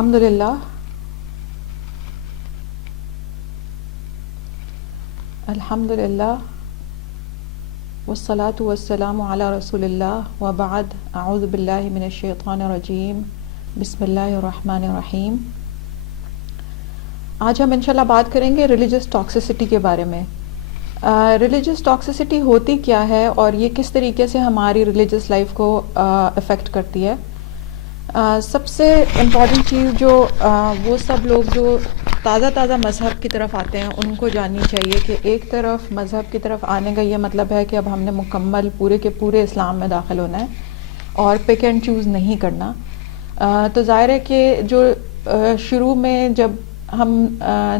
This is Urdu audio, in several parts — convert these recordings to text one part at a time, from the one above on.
الحمد للہ الحمد للہ والصلاة والسلام علی رسول اللہ وبعد اعوذ باللہ من الشیطان الرجیم بسم اللہ الرحمن الرحیم. آج ہم انشاءاللہ بات کریں گے ریلیجس ٹاکسیسٹی کے بارے میں. ریلیجس ٹاکسیسٹی ہوتی کیا ہے اور یہ کس طریقے سے ہماری ریلیجس لائف کو افیکٹ کرتی ہے. سب سے امپورٹنٹ چیز جو وہ سب لوگ جو تازہ مذہب کی طرف آتے ہیں ان کو جاننی چاہیے کہ ایک طرف مذہب کی طرف آنے کا یہ مطلب ہے کہ اب ہم نے مکمل پورے کے پورے اسلام میں داخل ہونا ہے اور پک اینڈ چوز نہیں کرنا. تو ظاہر ہے کہ جو شروع میں جب ہم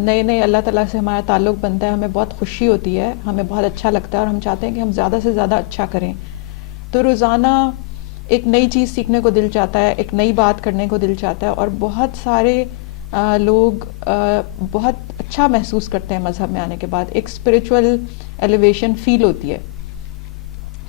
نئے اللہ تعالیٰ سے ہمارا تعلق بنتا ہے ہمیں بہت خوشی ہوتی ہے, ہمیں بہت اچھا لگتا ہے اور ہم چاہتے ہیں کہ ہم زیادہ سے زیادہ اچھا کریں. تو روزانہ ایک نئی چیز سیکھنے کو دل چاہتا ہے, ایک نئی بات کرنے کو دل چاہتا ہے اور بہت سارے لوگ بہت اچھا محسوس کرتے ہیں مذہب میں آنے کے بعد, ایک اسپریچول ایلیویشن فیل ہوتی ہے.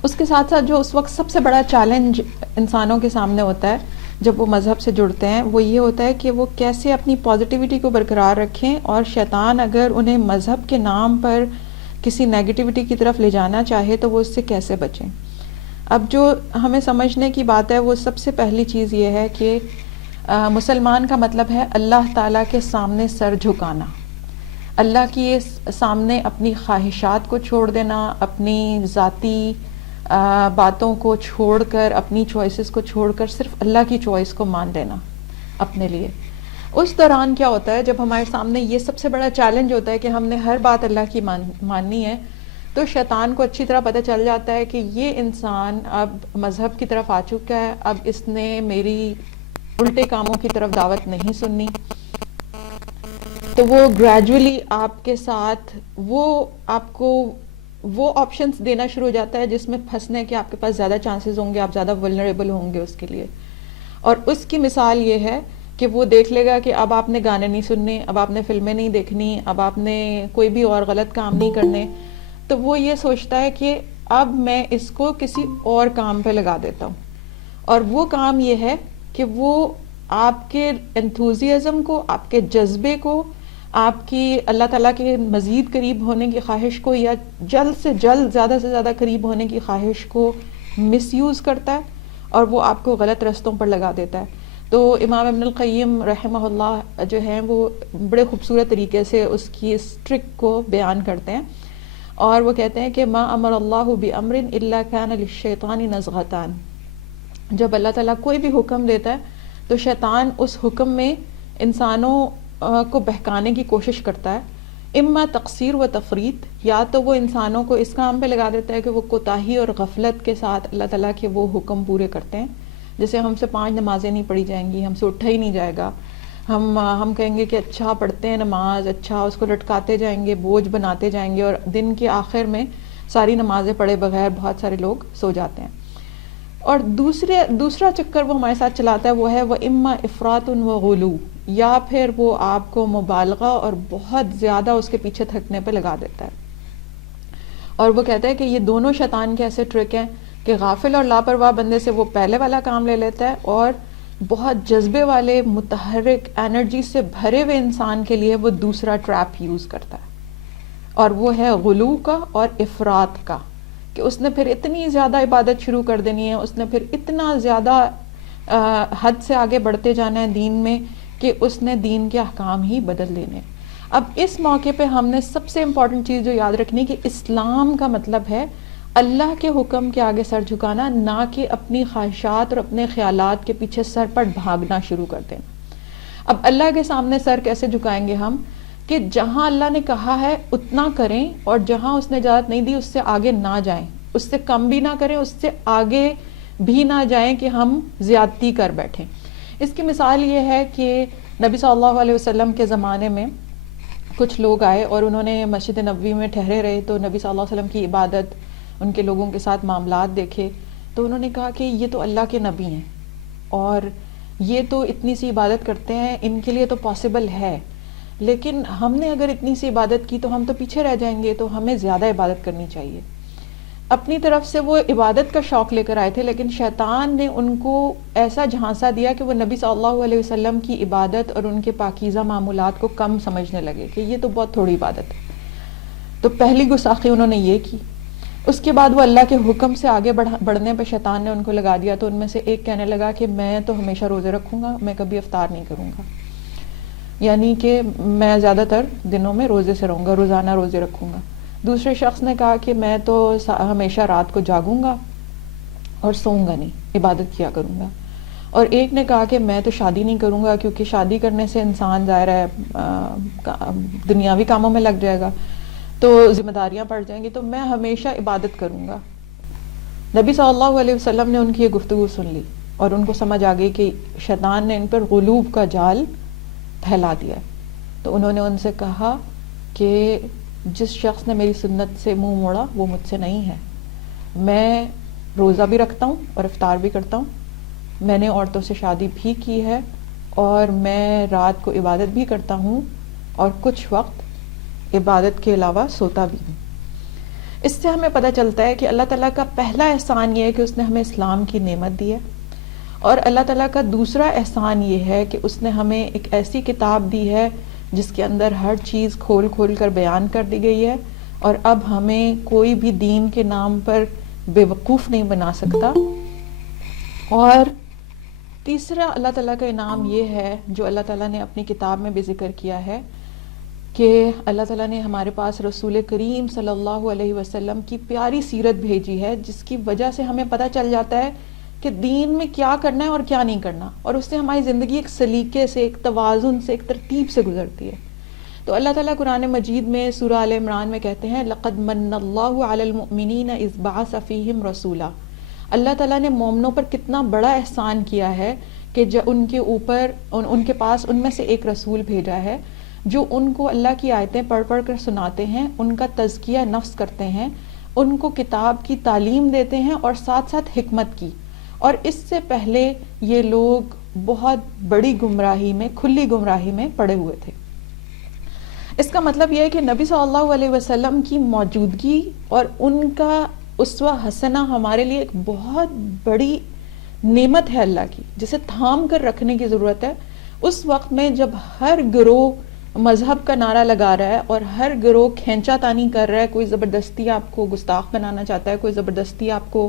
اس کے ساتھ ساتھ جو اس وقت سب سے بڑا چیلنج انسانوں کے سامنے ہوتا ہے جب وہ مذہب سے جڑتے ہیں وہ یہ ہوتا ہے کہ وہ کیسے اپنی پازیٹیوٹی کو برقرار رکھیں اور شیطان اگر انہیں مذہب کے نام پر کسی نیگیٹیوٹی کی طرف لے جانا چاہے تو وہ اس سے کیسے بچیں. اب جو ہمیں سمجھنے کی بات ہے وہ سب سے پہلی چیز یہ ہے کہ مسلمان کا مطلب ہے اللہ تعالیٰ کے سامنے سر جھکانا, اللہ کی سامنے اپنی خواہشات کو چھوڑ دینا, اپنی ذاتی باتوں کو چھوڑ کر, اپنی چوائسز کو چھوڑ کر صرف اللہ کی چوائس کو مان لینا اپنے لیے. اس دوران کیا ہوتا ہے جب ہمارے سامنے یہ سب سے بڑا چیلنج ہوتا ہے کہ ہم نے ہر بات اللہ کی ماننی ہے تو شیطان کو اچھی طرح پتہ چل جاتا ہے کہ یہ انسان اب مذہب کی طرف آ چکا ہے, اب اس نے میری الٹے کاموں کی طرف دعوت نہیں سننی. تو وہ گریجولی آپ کے ساتھ وہ آپ کو وہ آپشنز دینا شروع ہو جاتا ہے جس میں پھنسنے کے آپ کے پاس زیادہ چانسز ہوں گے, آپ زیادہ ولنریبل ہوں گے اس کے لیے. اور اس کی مثال یہ ہے کہ وہ دیکھ لے گا کہ اب آپ نے گانے نہیں سننے, اب آپ نے فلمیں نہیں دیکھنی, اب آپ نے کوئی بھی اور غلط کام نہیں کرنے. تو وہ یہ سوچتا ہے کہ اب میں اس کو کسی اور کام پہ لگا دیتا ہوں, اور وہ کام یہ ہے کہ وہ آپ کے انتھوزیازم کو, آپ کے جذبے کو, آپ کی اللہ تعالیٰ کے مزید قریب ہونے کی خواہش کو یا جلد سے جلد زیادہ سے زیادہ قریب ہونے کی خواہش کو مس یوز کرتا ہے اور وہ آپ کو غلط رستوں پر لگا دیتا ہے. تو امام ابن القیم رحمہ اللہ جو ہیں وہ بڑے خوبصورت طریقے سے اس کی اس ٹرک کو بیان کرتے ہیں اور وہ کہتے ہیں کہ ما امر اللہ بامر الا کان للشیطان نزغتان. جب اللہ تعالیٰ کوئی بھی حکم دیتا ہے تو شیطان اس حکم میں انسانوں کو بہکانے کی کوشش کرتا ہے, اما تقصیر و تفریط, یا تو وہ انسانوں کو اس کام پہ لگا دیتا ہے کہ وہ کوتاہی اور غفلت کے ساتھ اللہ تعالیٰ کے وہ حکم پورے کرتے ہیں. جیسے ہم سے 5 نمازیں نہیں پڑھی جائیں گی, ہم سے اٹھا ہی نہیں جائے گا, ہم کہیں گے کہ اچھا پڑھتے ہیں نماز, اچھا اس کو لٹکاتے جائیں گے, بوجھ بناتے جائیں گے, اور دن کے آخر میں ساری نمازیں پڑھے بغیر بہت سارے لوگ سو جاتے ہیں. اور دوسرا چکر وہ ہمارے ساتھ چلاتا ہے وہ ہے وہ اما افراط و غلو, یا پھر وہ آپ کو مبالغہ اور بہت زیادہ اس کے پیچھے تھکنے پہ لگا دیتا ہے. اور وہ کہتا ہے کہ یہ دونوں شیطان کے ایسے ٹرک ہیں کہ غافل اور لاپرواہ بندے سے وہ پہلے والا کام لے لیتا ہے اور بہت جذبے والے متحرک انرجی سے بھرے ہوئے انسان کے لیے وہ دوسرا ٹریپ یوز کرتا ہے, اور وہ ہے غلو کا اور افراط کا, کہ اس نے پھر اتنی زیادہ عبادت شروع کر دینی ہے, اس نے پھر اتنا زیادہ حد سے آگے بڑھتے جانا ہے دین میں کہ اس نے دین کے احکام ہی بدل دینے. اب اس موقع پہ ہم نے سب سے امپورٹنٹ چیز جو یاد رکھنی کہ اسلام کا مطلب ہے اللہ کے حکم کے آگے سر جھکانا, نہ کہ اپنی خواہشات اور اپنے خیالات کے پیچھے سر پٹ بھاگنا شروع کر دینا. اب اللہ کے سامنے سر کیسے جھکائیں گے ہم کہ جہاں اللہ نے کہا ہے اتنا کریں, اور جہاں اس نے اجازت نہیں دی اس سے آگے نہ جائیں, اس سے کم بھی نہ کریں, اس سے آگے بھی نہ جائیں کہ ہم زیادتی کر بیٹھیں. اس کی مثال یہ ہے کہ نبی صلی اللہ علیہ وسلم کے زمانے میں کچھ لوگ آئے اور انہوں نے مسجد نبوی میں ٹھہرے رہے, تو نبی صلی اللہ علیہ وسلم کی عبادت, ان کے لوگوں کے ساتھ معاملات دیکھے, تو انہوں نے کہا کہ یہ تو اللہ کے نبی ہیں اور یہ تو اتنی سی عبادت کرتے ہیں, ان کے لیے تو پاسبل ہے, لیکن ہم نے اگر اتنی سی عبادت کی تو ہم تو پیچھے رہ جائیں گے, تو ہمیں زیادہ عبادت کرنی چاہیے. اپنی طرف سے وہ عبادت کا شوق لے کر آئے تھے، لیکن شیطان نے ان کو ایسا جھانسا دیا کہ وہ نبی صلی اللہ علیہ وسلم کی عبادت اور ان کے پاکیزہ معمولات کو کم سمجھنے لگے کہ یہ تو بہت تھوڑی عبادت ہے. تو پہلی گستاخی انہوں نے یہ کی. اس کے بعد وہ اللہ کے حکم سے آگے بڑھنے پہ شیطان نے ان کو لگا دیا. تو ان میں سے ایک کہنے لگا کہ میں تو ہمیشہ روزے رکھوں گا، میں کبھی افطار نہیں کروں گا، یعنی کہ میں زیادہ تر دنوں میں روزے سے رہوں گا، روزانہ روزے رکھوں گا. دوسرے شخص نے کہا کہ میں تو ہمیشہ رات کو جاگوں گا اور سوؤں گا نہیں، عبادت کیا کروں گا. اور ایک نے کہا کہ میں تو شادی نہیں کروں گا کیونکہ شادی کرنے سے انسان ظاہر ہے دنیاوی کاموں میں لگ جائے گا تو ذمہ داریاں پڑ جائیں گی، تو میں ہمیشہ عبادت کروں گا. نبی صلی اللہ علیہ وسلم نے ان کی یہ گفتگو سن لی اور ان کو سمجھ آ گئی کہ شیطان نے ان پر غلوب کا جال پھیلا دیا. تو انہوں نے ان سے کہا کہ جس شخص نے میری سنت سے منہ موڑا وہ مجھ سے نہیں ہے. میں روزہ بھی رکھتا ہوں اور افطار بھی کرتا ہوں، میں نے عورتوں سے شادی بھی کی ہے اور میں رات کو عبادت بھی کرتا ہوں اور کچھ وقت عبادت کے علاوہ سوتا بھی ہوں. اس سے ہمیں پتہ چلتا ہے کہ اللہ تعالیٰ کا پہلا احسان یہ ہے کہ اس نے ہمیں اسلام کی نعمت دی ہے، اور اللہ تعالیٰ کا دوسرا احسان یہ ہے کہ اس نے ہمیں ایک ایسی کتاب دی ہے جس کے اندر ہر چیز کھول کھول کر بیان کر دی گئی ہے، اور اب ہمیں کوئی بھی دین کے نام پر بے وقوف نہیں بنا سکتا. اور تیسرا اللہ تعالیٰ کا انعام یہ ہے جو اللہ تعالیٰ نے اپنی کتاب میں بھی ذکر کیا ہے کہ اللہ تعالیٰ نے ہمارے پاس رسول کریم صلی اللہ علیہ وسلم کی پیاری سیرت بھیجی ہے، جس کی وجہ سے ہمیں پتہ چل جاتا ہے کہ دین میں کیا کرنا ہے اور کیا نہیں کرنا، اور اس سے ہماری زندگی ایک سلیقے سے، ایک توازن سے، ایک ترتیب سے گزرتی ہے. تو اللہ تعالیٰ قرآن مجید میں سورہ آل عمران میں کہتے ہیں لَقَدْ مَنَّ اللَّهُ عَلَى الْمُؤْمِنِينَ إِذْ بَعَثَ فِيهِمْ رَسُولًا. اللہ تعالیٰ نے مومنوں پر کتنا بڑا احسان کیا ہے کہ ان کے اوپر ان کے پاس ان میں سے ایک رسول بھیجا ہے جو ان کو اللہ کی آیتیں پڑھ پڑھ کر سناتے ہیں، ان کا تزکیہ نفس کرتے ہیں، ان کو کتاب کی تعلیم دیتے ہیں اور ساتھ ساتھ حکمت کی. اور اس سے پہلے یہ لوگ بہت بڑی گمراہی میں، کھلی گمراہی میں پڑے ہوئے تھے. اس کا مطلب یہ ہے کہ نبی صلی اللہ علیہ وسلم کی موجودگی اور ان کا اسوہ حسنہ ہمارے لیے ایک بہت بڑی نعمت ہے اللہ کی، جسے تھام کر رکھنے کی ضرورت ہے. اس وقت میں جب ہر گروہ مذہب کا نعرہ لگا رہا ہے اور ہر گروہ کھینچا تانی کر رہا ہے، کوئی زبردستی آپ کو گستاخ بنانا چاہتا ہے، کوئی زبردستی آپ کو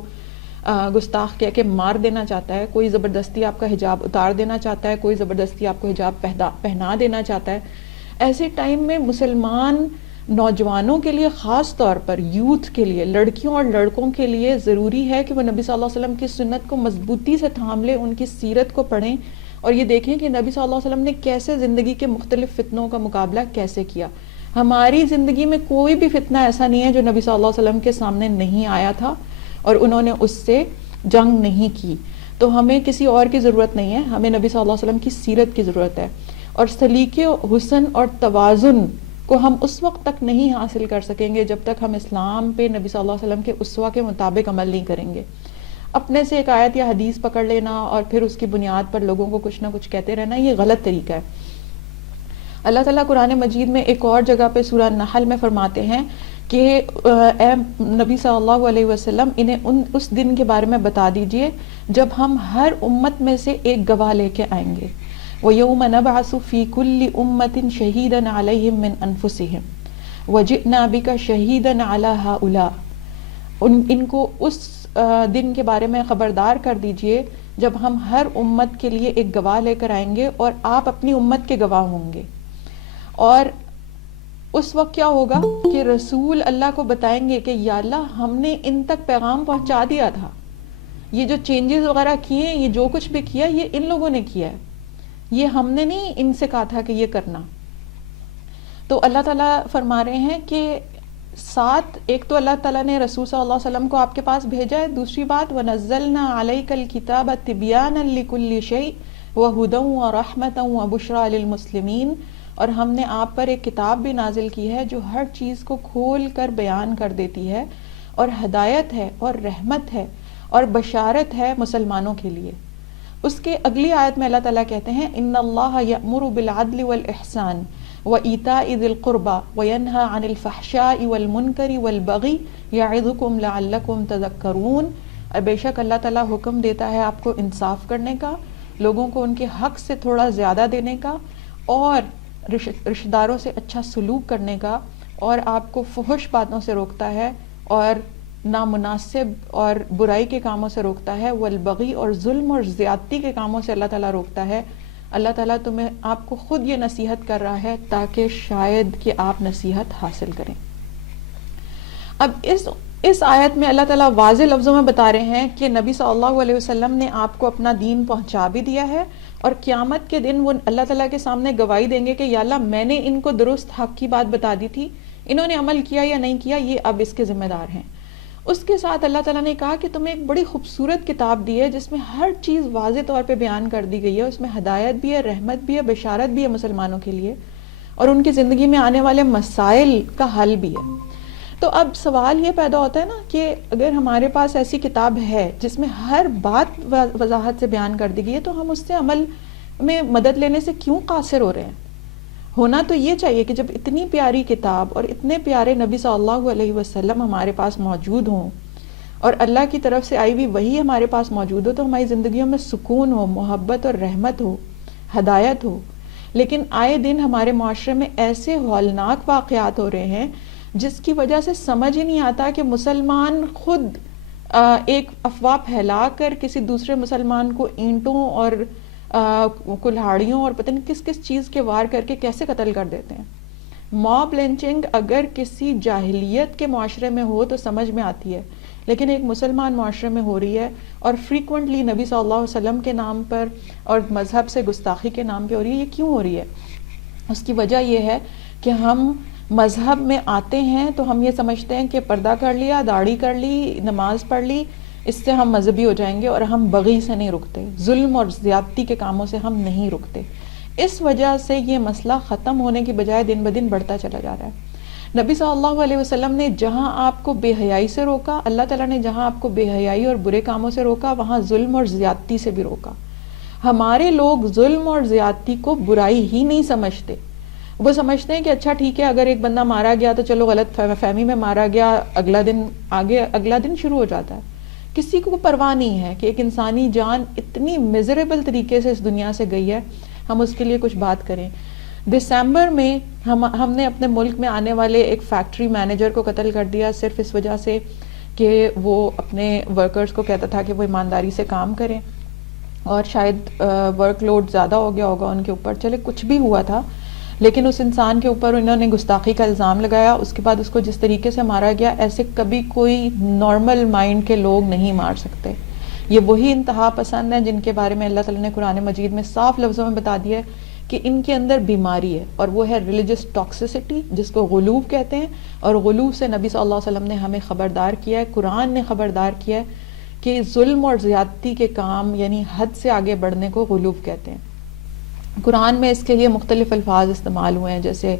گستاخ کہہ کے مار دینا چاہتا ہے، کوئی زبردستی آپ کا حجاب اتار دینا چاہتا ہے، کوئی زبردستی آپ کو حجاب پہنا دینا چاہتا ہے. ایسے ٹائم میں مسلمان نوجوانوں کے لیے، خاص طور پر یوتھ کے لیے، لڑکیوں اور لڑکوں کے لیے ضروری ہے کہ وہ نبی صلی اللہ علیہ وسلم کی سنت کو مضبوطی سے تھام لیں، ان کی سیرت کو پڑھیں اور یہ دیکھیں کہ نبی صلی اللہ علیہ وسلم نے کیسے زندگی کے مختلف فتنوں کا مقابلہ کیسے کیا. ہماری زندگی میں کوئی بھی فتنہ ایسا نہیں ہے جو نبی صلی اللہ علیہ وسلم کے سامنے نہیں آیا تھا اور انہوں نے اس سے جنگ نہیں کی. تو ہمیں کسی اور کی ضرورت نہیں ہے، ہمیں نبی صلی اللہ علیہ وسلم کی سیرت کی ضرورت ہے. اور سلیقے، حسن اور توازن کو ہم اس وقت تک نہیں حاصل کر سکیں گے جب تک ہم اسلام پہ نبی صلی اللہ علیہ وسلم کے اسوہ کے مطابق عمل نہیں کریں گے. اپنے سے ایک آیت یا حدیث پکڑ لینا اور پھر اس کی بنیاد پر لوگوں کو کچھ نہ کچھ کہتے رہنا، یہ غلط طریقہ ہے. اللہ تعالیٰ قرآن مجید میں ایک اور جگہ پہ سورہ نحل میں فرماتے ہیں کہ اے نبی صلی اللہ علیہ وسلم انہیں اس دن کے بارے میں بتا دیجئے جب ہم ہر امت میں سے ایک گواہ لے کے آئیں گے. وَيَوْمَ نَبْعَثُ فِي كُلِّ أُمَّةٍ شَهِيدًا عَلَيْهِمْ مِنْ أَنفُسِهِمْ وَجِئْنَا بِكَ شَهِيدًا عَلَى هَؤُلَاءِ. ان کو اس دن کے بارے میں خبردار کر دیجئے جب ہم ہر امت کے لیے ایک گواہ لے کر آئیں گے اور آپ اپنی امت کے گواہ ہوں گے. اور اس وقت کیا ہوگا کہ رسول اللہ کو بتائیں گے کہ یا اللہ ہم نے ان تک پیغام پہنچا دیا تھا، یہ جو چینجز وغیرہ کیے، یہ جو کچھ بھی کیا یہ ان لوگوں نے کیا ہے، یہ ہم نے نہیں ان سے کہا تھا کہ یہ کرنا. تو اللہ تعالیٰ فرما رہے ہیں کہ ساتھ ایک تو اللہ تعالیٰ نے رسول صلی اللہ علیہ وسلم کو آپ کے پاس بھیجا ہے، دوسری بات وَنَزَّلْنَا عَلَيْكَ الْكِتَابَ تِبْيَانًا لِكُلِّ شَيْءٍ وَهُدًى وَرَحْمَةً وَبُشْرَى لِلْمُسْلِمِينَ. اور ہم نے آپ پر ایک کتاب بھی نازل کی ہے جو ہر چیز کو کھول کر بیان کر دیتی ہے، اور ہدایت ہے اور رحمت ہے اور بشارت ہے مسلمانوں کے لیے. اس کے اگلی آیت میں اللہ تعالیٰ کہتے ہیں ان اللہ یأمر بالعدل والإحسان وَإِيتَاءِ ذِي الْقُرْبَى وَيَنْهَى عَنِ الْفَحْشَاءِ وَالْمُنْكَرِ وَالْبَغْيِ يَعِظُكُمْ لَعَلَّكُمْ تَذَكَّرُونَ۔ بے شک اللہ تعالیٰ حکم دیتا ہے آپ کو انصاف کرنے کا، لوگوں کو ان کے حق سے تھوڑا زیادہ دینے کا، اور رشتہ داروں سے اچھا سلوک کرنے کا، اور آپ کو فحش باتوں سے روکتا ہے اور نامناسب اور برائی کے کاموں سے روکتا ہے، والبغی اور ظلم اور زیادتی کے کاموں سے اللہ تعالیٰ روکتا ہے۔ اللہ تعالیٰ آپ کو خود یہ نصیحت کر رہا ہے تاکہ شاید کہ آپ نصیحت حاصل کریں۔ اب اس آیت میں اللہ تعالیٰ واضح لفظوں میں بتا رہے ہیں کہ نبی صلی اللہ علیہ وسلم نے آپ کو اپنا دین پہنچا بھی دیا ہے، اور قیامت کے دن وہ اللہ تعالیٰ کے سامنے گواہی دیں گے کہ یا اللہ میں نے ان کو درست حق کی بات بتا دی تھی، انہوں نے عمل کیا یا نہیں کیا، یہ اب اس کے ذمہ دار ہیں۔ اس کے ساتھ اللہ تعالیٰ نے کہا کہ تمہیں ایک بڑی خوبصورت کتاب دی ہے جس میں ہر چیز واضح طور پہ بیان کر دی گئی ہے، اس میں ہدایت بھی ہے، رحمت بھی ہے، بشارت بھی ہے مسلمانوں کے لیے، اور ان کی زندگی میں آنے والے مسائل کا حل بھی ہے۔ تو اب سوال یہ پیدا ہوتا ہے نا کہ اگر ہمارے پاس ایسی کتاب ہے جس میں ہر بات وضاحت سے بیان کر دی گئی ہے تو ہم اس سے عمل میں مدد لینے سے کیوں قاصر ہو رہے ہیں؟ ہونا تو یہ چاہیے کہ جب اتنی پیاری کتاب اور اتنے پیارے نبی صلی اللہ علیہ وسلم ہمارے پاس موجود ہوں، اور اللہ کی طرف سے آئی ہوئی وہی ہمارے پاس موجود ہو، تو ہماری زندگیوں میں سکون ہو، محبت اور رحمت ہو، ہدایت ہو۔ لیکن آئے دن ہمارے معاشرے میں ایسے ہولناک واقعات ہو رہے ہیں جس کی وجہ سے سمجھ ہی نہیں آتا کہ مسلمان خود ایک افواہ پھیلا کر کسی دوسرے مسلمان کو اینٹوں اور کلہاڑیوں اور پتہ نہیں کس کس چیز کے وار کر کے کیسے قتل کر دیتے ہیں۔ موب لنچنگ اگر کسی جاہلیت کے معاشرے میں ہو تو سمجھ میں آتی ہے، لیکن ایک مسلمان معاشرے میں ہو رہی ہے، اور فریکوینٹلی نبی صلی اللہ علیہ وسلم کے نام پر اور مذہب سے گستاخی کے نام پہ ہو رہی ہے۔ یہ کیوں ہو رہی ہے؟ اس کی وجہ یہ ہے کہ ہم مذہب میں آتے ہیں تو ہم یہ سمجھتے ہیں کہ پردہ کر لیا، داڑھی کر لی، نماز پڑھ لی، اس سے ہم مذہبی ہو جائیں گے، اور ہم بغی سے نہیں رکتے، ظلم اور زیادتی کے کاموں سے ہم نہیں رکتے۔ اس وجہ سے یہ مسئلہ ختم ہونے کی بجائے دن بدن بڑھتا چلا جا رہا ہے۔ نبی صلی اللہ علیہ وسلم نے جہاں آپ کو بے حیائی سے روکا، اللہ تعالیٰ نے جہاں آپ کو بے حیائی اور برے کاموں سے روکا، وہاں ظلم اور زیادتی سے بھی روکا۔ ہمارے لوگ ظلم اور زیادتی کو برائی ہی نہیں سمجھتے، وہ سمجھتے ہیں کہ اچھا ٹھیک ہے، اگر ایک بندہ مارا گیا تو چلو غلط فہمی میں مارا گیا، اگلا دن شروع ہو جاتا ہے۔ کسی کو پرواہ نہیں ہے کہ ایک انسانی جان اتنی میزریبل طریقے سے اس دنیا سے گئی ہے، ہم اس کے لیے کچھ بات کریں۔ دسمبر میں ہم نے اپنے ملک میں آنے والے ایک فیکٹری مینیجر کو قتل کر دیا، صرف اس وجہ سے کہ وہ اپنے ورکرز کو کہتا تھا کہ وہ ایمانداری سے کام کریں، اور شاید ورک لوڈ زیادہ ہو گیا ہوگا ان کے اوپر، چلے کچھ بھی ہوا تھا، لیکن اس انسان کے اوپر انہوں نے گستاخی کا الزام لگایا، اس کے بعد اس کو جس طریقے سے مارا گیا، ایسے کبھی کوئی نارمل مائنڈ کے لوگ نہیں مار سکتے۔ یہ وہی انتہا پسند ہیں جن کے بارے میں اللہ تعالیٰ نے قرآن مجید میں صاف لفظوں میں بتا دیا ہے کہ ان کے اندر بیماری ہے، اور وہ ہے ریلیجس ٹاکسیسٹی، جس کو غلوب کہتے ہیں، اور غلوب سے نبی صلی اللہ علیہ وسلم نے ہمیں خبردار کیا ہے، قرآن نے خبردار کیا ہے کہ ظلم اور زیادتی کے کام یعنی حد سے آگے بڑھنے کو غلوب کہتے ہیں۔ قرآن میں اس کے لیے مختلف الفاظ استعمال ہوئے ہیں، جیسے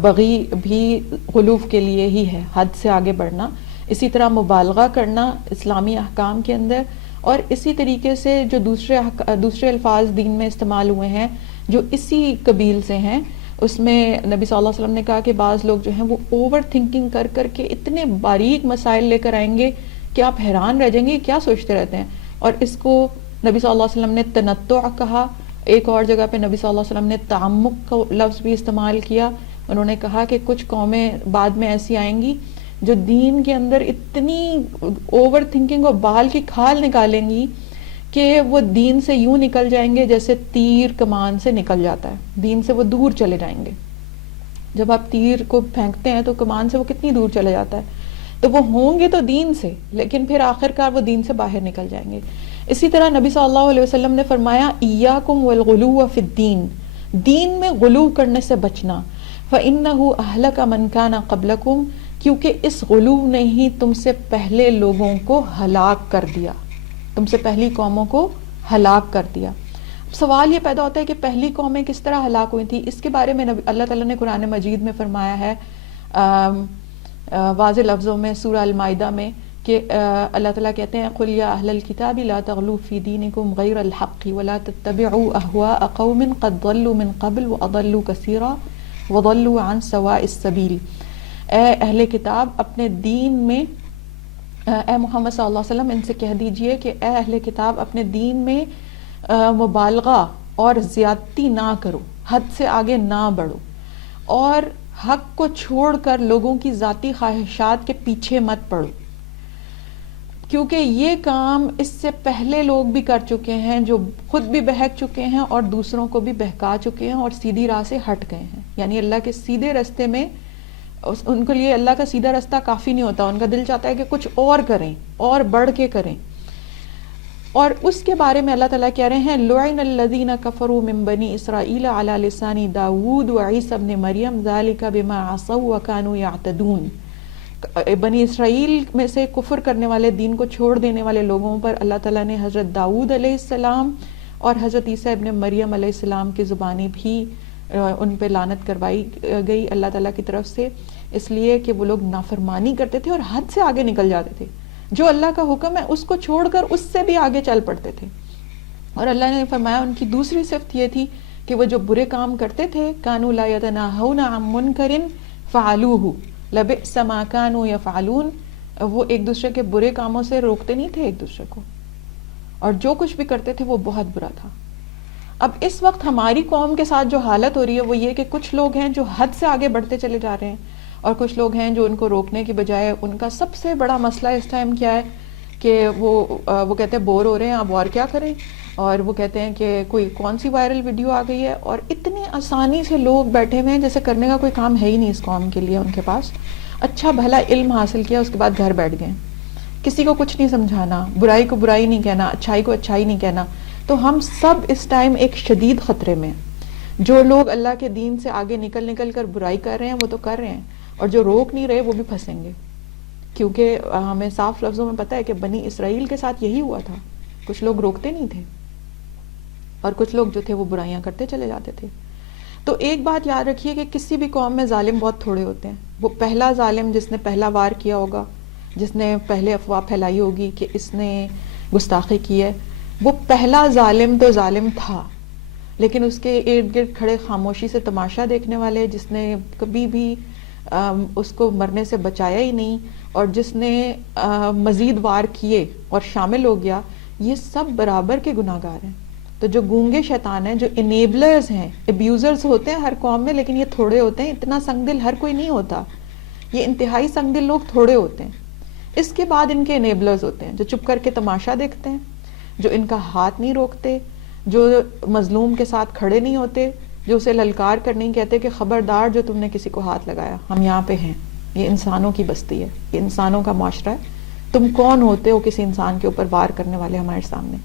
بغی بھی غلوف کے لیے ہی ہے، حد سے آگے بڑھنا، اسی طرح مبالغہ کرنا اسلامی احکام کے اندر، اور اسی طریقے سے جو دوسرے الفاظ دین میں استعمال ہوئے ہیں جو اسی قبیل سے ہیں، اس میں نبی صلی اللہ علیہ وسلم نے کہا کہ بعض لوگ جو ہیں وہ اوور تھنکنگ کر کر کے اتنے باریک مسائل لے کر آئیں گے کہ آپ حیران رہ جائیں گے کیا سوچتے رہتے ہیں، اور اس کو نبی صلی اللہ علیہ وسلم نے تنطع کہا۔ ایک اور جگہ پہ نبی صلی اللہ علیہ وسلم نے تعمق کا لفظ بھی استعمال کیا، انہوں نے کہا کہ کچھ قومیں بعد میں ایسی آئیں گی جو دین کے اندر اتنی اوور تھنکنگ اور بال کی کھال نکالیں گی کہ وہ دین سے یوں نکل جائیں گے جیسے تیر کمان سے نکل جاتا ہے، دین سے وہ دور چلے جائیں گے۔ جب آپ تیر کو پھینکتے ہیں تو کمان سے وہ کتنی دور چلے جاتا ہے، تو وہ ہوں گے تو دین سے، لیکن پھر آخر کار وہ دین سے باہر نکل جائیں گے۔ اسی طرح نبی صلی اللہ علیہ وسلم نے فرمایا ایاکم والغلو فی الدین، دین میں غلو کرنے سے بچنا، فإنہ اہلک من کان قبلکم، کیونکہ اس غلو نے ہی تم سے پہلے لوگوں کو ہلاک کر دیا، تم سے پہلی قوموں کو ہلاک کر دیا۔ سوال یہ پیدا ہوتا ہے کہ پہلی قومیں کس طرح ہلاک ہوئی تھی؟ اس کے بارے میں اللہ تعالیٰ نے قرآن مجید میں فرمایا ہے واضح لفظوں میں سورہ المائدہ میں کہ اللہ تعالیٰ کہتے ہیں قُلْ يَا أَهْلَ الْكِتَابِ لَا تَغْلُوا فِي دِينِكُمْ غَيْرَ الْحَقِّ وَلَا تَتَّبِعُوا أَهْوَاءَ قَوْمٍ قَدْ ضَلُّوا مِنْ قَبْلُ وَأَضَلُّوا كَثِيرًا وضلوا عن سواء السبیل، اے اہل کتاب اپنے دین میں، اے محمد صلی اللہ علیہ وسلم ان سے کہہ دیجئے کہ اے اہل کتاب اپنے دین میں مبالغہ اور زیادتی نہ کرو، حد سے آگے نہ بڑھو، اور حق کو چھوڑ کر لوگوں کی ذاتی خواہشات کے پیچھے مت پڑو، کیونکہ یہ کام اس سے پہلے لوگ بھی کر چکے ہیں جو خود بھی بہک چکے ہیں اور دوسروں کو بھی بہکا چکے ہیں اور سیدھی راہ سے ہٹ گئے ہیں. یعنی اللہ کے سیدھے رستے میں ان کے لیے اللہ کا سیدھا راستہ کافی نہیں ہوتا، ان کا دل چاہتا ہے کہ کچھ اور کریں اور بڑھ کے کریں. اور اس کے بارے میں اللہ تعالیٰ کہہ رہے ہیں لعن الذین کفروا من بنی اسرائیل علی لسان داود وعیسی ابن مریم ذلک بما عصوا وکانوا یعتدون. بنی اسرائیل میں سے کفر کرنے والے، دین کو چھوڑ دینے والے لوگوں پر اللہ تعالیٰ نے حضرت داؤد علیہ السلام اور حضرت عیسیٰ ابن مریم علیہ السلام کی زبانی بھی ان پہ لعنت کروائی گئی اللہ تعالیٰ کی طرف سے، اس لیے کہ وہ لوگ نافرمانی کرتے تھے اور حد سے آگے نکل جاتے تھے. جو اللہ کا حکم ہے اس کو چھوڑ کر اس سے بھی آگے چل پڑتے تھے. اور اللہ نے فرمایا ان کی دوسری صفت یہ تھی کہ وہ جو برے کام کرتے تھے کانوا لا یتناہون عن منکر فعلوہ لبئس ما کانوا یفعلون، وہ ایک دوسرے کے برے کاموں سے روکتے نہیں تھے ایک دوسرے کو، اور جو کچھ بھی کرتے تھے وہ بہت برا تھا. اب اس وقت ہماری قوم کے ساتھ جو حالت ہو رہی ہے وہ یہ کہ کچھ لوگ ہیں جو حد سے آگے بڑھتے چلے جا رہے ہیں، اور کچھ لوگ ہیں جو ان کو روکنے کی بجائے، ان کا سب سے بڑا مسئلہ اس ٹائم کیا ہے کہ وہ کہتے ہیں بور ہو رہے ہیں اب اور کیا کریں، اور وہ کہتے ہیں کہ کوئی کون سی وائرل ویڈیو آ گئی ہے، اور اتنی آسانی سے لوگ بیٹھے ہوئے ہیں جیسے کرنے کا کوئی کام ہے ہی نہیں اس قوم کے لیے ان کے پاس. اچھا بھلا علم حاصل کیا اس کے بعد گھر بیٹھ گئے، کسی کو کچھ نہیں سمجھانا، برائی کو برائی نہیں کہنا، اچھائی کو اچھائی نہیں کہنا. تو ہم سب اس ٹائم ایک شدید خطرے میں، جو لوگ اللہ کے دین سے آگے نکل کر برائی کر رہے ہیں وہ تو کر رہے ہیں، اور جو روک نہیں رہے وہ بھی پھنسیں گے. کیونکہ ہمیں صاف لفظوں میں پتہ ہے کہ بنی اسرائیل کے ساتھ یہی ہوا تھا، کچھ لوگ روکتے نہیں تھے اور کچھ لوگ جو تھے وہ برائیاں کرتے چلے جاتے تھے. تو ایک بات یاد رکھیے کہ کسی بھی قوم میں ظالم بہت تھوڑے ہوتے ہیں. وہ پہلا ظالم جس نے پہلا وار کیا ہوگا، جس نے پہلے افواہ پھیلائی ہوگی کہ اس نے گستاخی کی ہے، وہ پہلا ظالم تو ظالم تھا، لیکن اس کے ارد گرد کھڑے خاموشی سے تماشا دیکھنے والے، جس نے کبھی بھی اس کو مرنے سے بچایا ہی نہیں، اور جس نے مزید وار کیے اور شامل ہو گیا، یہ سب برابر کے گناہ گار ہیں. تو جو گونگے شیطان ہیں، جو انیبلرز ہیں، ابیوزرز ہوتے ہیں ہر قوم میں، لیکن یہ تھوڑے ہوتے ہیں. اتنا سنگ دل ہر کوئی نہیں ہوتا، یہ انتہائی سنگ دل لوگ تھوڑے ہوتے ہیں. اس کے بعد ان کے انیبلرز ہوتے ہیں جو چپ کر کے تماشا دیکھتے ہیں، جو ان کا ہاتھ نہیں روکتے، جو مظلوم کے ساتھ کھڑے نہیں ہوتے، جو اسے للکار کر نہیں کہتے کہ خبردار جو تم نے کسی کو ہاتھ لگایا، ہم یہاں پہ ہیں. یہ انسانوں کی بستی ہے، یہ انسانوں کا معاشرہ ہے. تم کون ہوتے ہو کسی انسان کے اوپر وار کرنے والے ہمارے سامنے؟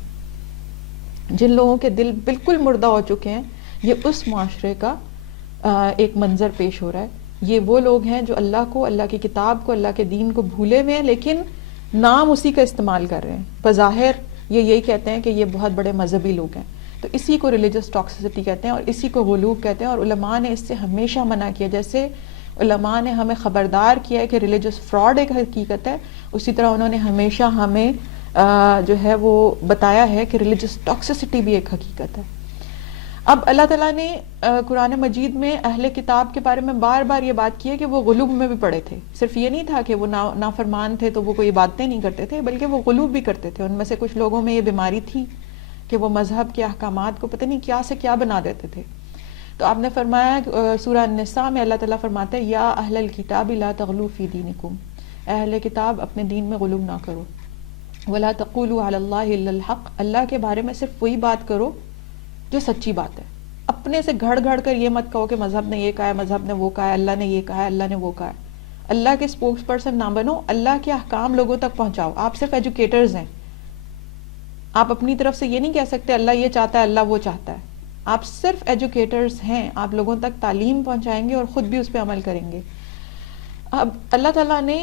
جن لوگوں کے دل بالکل مردہ ہو چکے ہیں، یہ اس معاشرے کا ایک منظر پیش ہو رہا ہے. یہ وہ لوگ ہیں جو اللہ کو، اللہ کی کتاب کو، اللہ کے دین کو بھولے ہوئے ہیں، لیکن نام اسی کا استعمال کر رہے ہیں. بظاہر یہ یہی کہتے ہیں کہ یہ بہت بڑے مذہبی لوگ ہیں. تو اسی کو ریلیجس ٹاکسیسٹی کہتے ہیں اور اسی کو غلوب کہتے ہیں. اور علماء نے اس سے ہمیشہ منع کیا. جیسے علماء نے ہمیں خبردار کیا ہے کہ ریلیجس فراڈ ایک حقیقت ہے، اسی طرح انہوں نے ہمیشہ ہمیں جو ہے وہ بتایا ہے کہ ریلیجس ٹاکسیسٹی بھی ایک حقیقت ہے. اب اللہ تعالیٰ نے قرآن مجید میں اہل کتاب کے بارے میں بار بار یہ بات کی ہے کہ وہ غلوب میں بھی پڑے تھے. صرف یہ نہیں تھا کہ وہ نافرمان تھے تو وہ کوئی عبادتیں نہیں کرتے تھے، بلکہ وہ غلوب بھی کرتے تھے. ان میں سے کچھ لوگوں میں یہ بیماری تھی کہ وہ مذہب کے احکامات کو پتہ نہیں کیا سے کیا بنا دیتے تھے. تو آپ نے فرمایا سورہ النساء میں اللہ تعالیٰ فرماتا ہے یا اہل الکتاب لا تغلوا فی دینکم، اہل کتاب اپنے دین میں غلو نہ کرو. ولا تقولوا علی اللہ الا الحق، اللہ کے بارے میں صرف وہی بات کرو جو سچی بات ہے. اپنے سے گھڑ گھڑ کر یہ مت کہو کہ مذہب نے یہ کہا ہے، مذہب نے وہ کہا ہے، اللہ نے یہ کہا ہے، اللہ نے وہ کہا ہے. اللہ کے اسپوکس پرسن نہ بنو، اللہ کے احکام لوگوں تک پہنچاؤ. آپ صرف ایجوکیٹرز ہیں. آپ اپنی طرف سے یہ نہیں کہہ سکتے اللہ یہ چاہتا ہے، اللہ وہ چاہتا ہے. آپ صرف ایجوکیٹرز ہیں. آپ لوگوں تک تعلیم پہنچائیں گے اور خود بھی اس پہ عمل کریں گے. اب اللہ تعالیٰ نے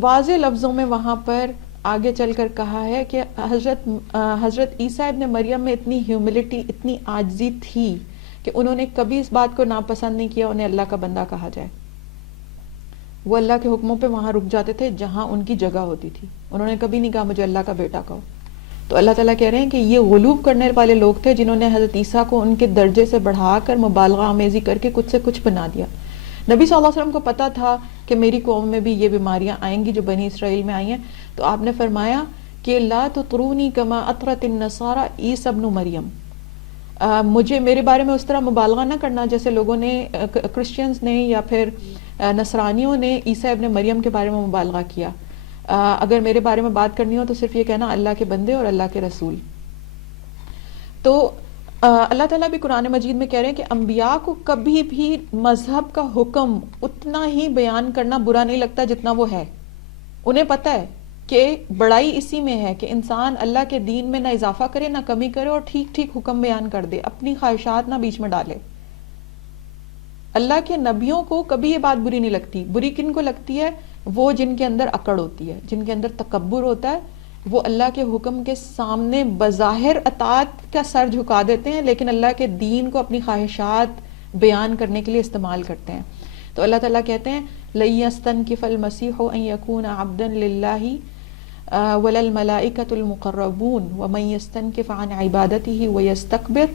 واضح لفظوں میں وہاں پر آگے چل کر کہا ہے کہ حضرت عیسیٰ ابن مریم میں اتنی ہیوملٹی، اتنی عاجزی تھی کہ انہوں نے کبھی اس بات کو ناپسند نہیں کیا انہیں اللہ کا بندہ کہا جائے. وہ اللہ کے حکموں پہ وہاں رک جاتے تھے جہاں ان کی جگہ ہوتی تھی. انہوں نے کبھی نہیں کہا مجھے اللہ کا بیٹا کہو. تو اللہ تعالیٰ کہہ رہے ہیں کہ یہ غلوب کرنے والے لوگ تھے جنہوں نے حضرت عیسیٰ کو ان کے درجے سے بڑھا کر مبالغہ آمیزی کر کے کچھ سے کچھ بنا دیا. نبی صلی اللہ علیہ وسلم کو پتا تھا کہ میری قوم میں بھی یہ بیماریاں آئیں گی جو بنی اسرائیل میں آئی ہیں, تو آپ نے فرمایا کہ لا تطرونی کما اطرت النصارى عیسی ابن مریم, مجھے میرے بارے میں اس طرح مبالغہ نہ کرنا جیسے لوگوں نے, کرسچنز نے یا پھر نصرانیوں نے عیسیٰ ابن مریم کے بارے میں مبالغہ کیا. اگر میرے بارے میں بات کرنی ہو تو صرف یہ کہنا اللہ کے بندے اور اللہ کے رسول. تو اللہ تعالیٰ بھی قرآن مجید میں کہہ رہے ہیں کہ انبیاء کو کبھی بھی مذہب کا حکم اتنا ہی بیان کرنا برا نہیں لگتا جتنا وہ ہے. انہیں پتہ ہے کہ بڑائی اسی میں ہے کہ انسان اللہ کے دین میں نہ اضافہ کرے نہ کمی کرے اور ٹھیک ٹھیک حکم بیان کر دے, اپنی خواہشات نہ بیچ میں ڈالے. اللہ کے نبیوں کو کبھی یہ بات بری نہیں لگتی. بری کن کو لگتی ہے؟ وہ جن کے اندر اکڑ ہوتی ہے, جن کے اندر تکبر ہوتا ہے, وہ اللہ کے حکم کے سامنے بظاہر اطاعت کا سر جھکا دیتے ہیں لیکن اللہ کے دین کو اپنی خواہشات بیان کرنے کے لیے استعمال کرتے ہیں. تو اللہ تعالیٰ کہتے ہیں لَن يَسْتَنْكِفَ الْمَسِيحُ أَن يَكُونَ عَبْدًا لِلَّهِ وَلَا الْمَلَائِكَةُ الْمُقَرَّبُونَ وَمَن يَسْتَنْكِفْ عَنْ عِبَادَتِهِ وَيَسْتَكْبِرْ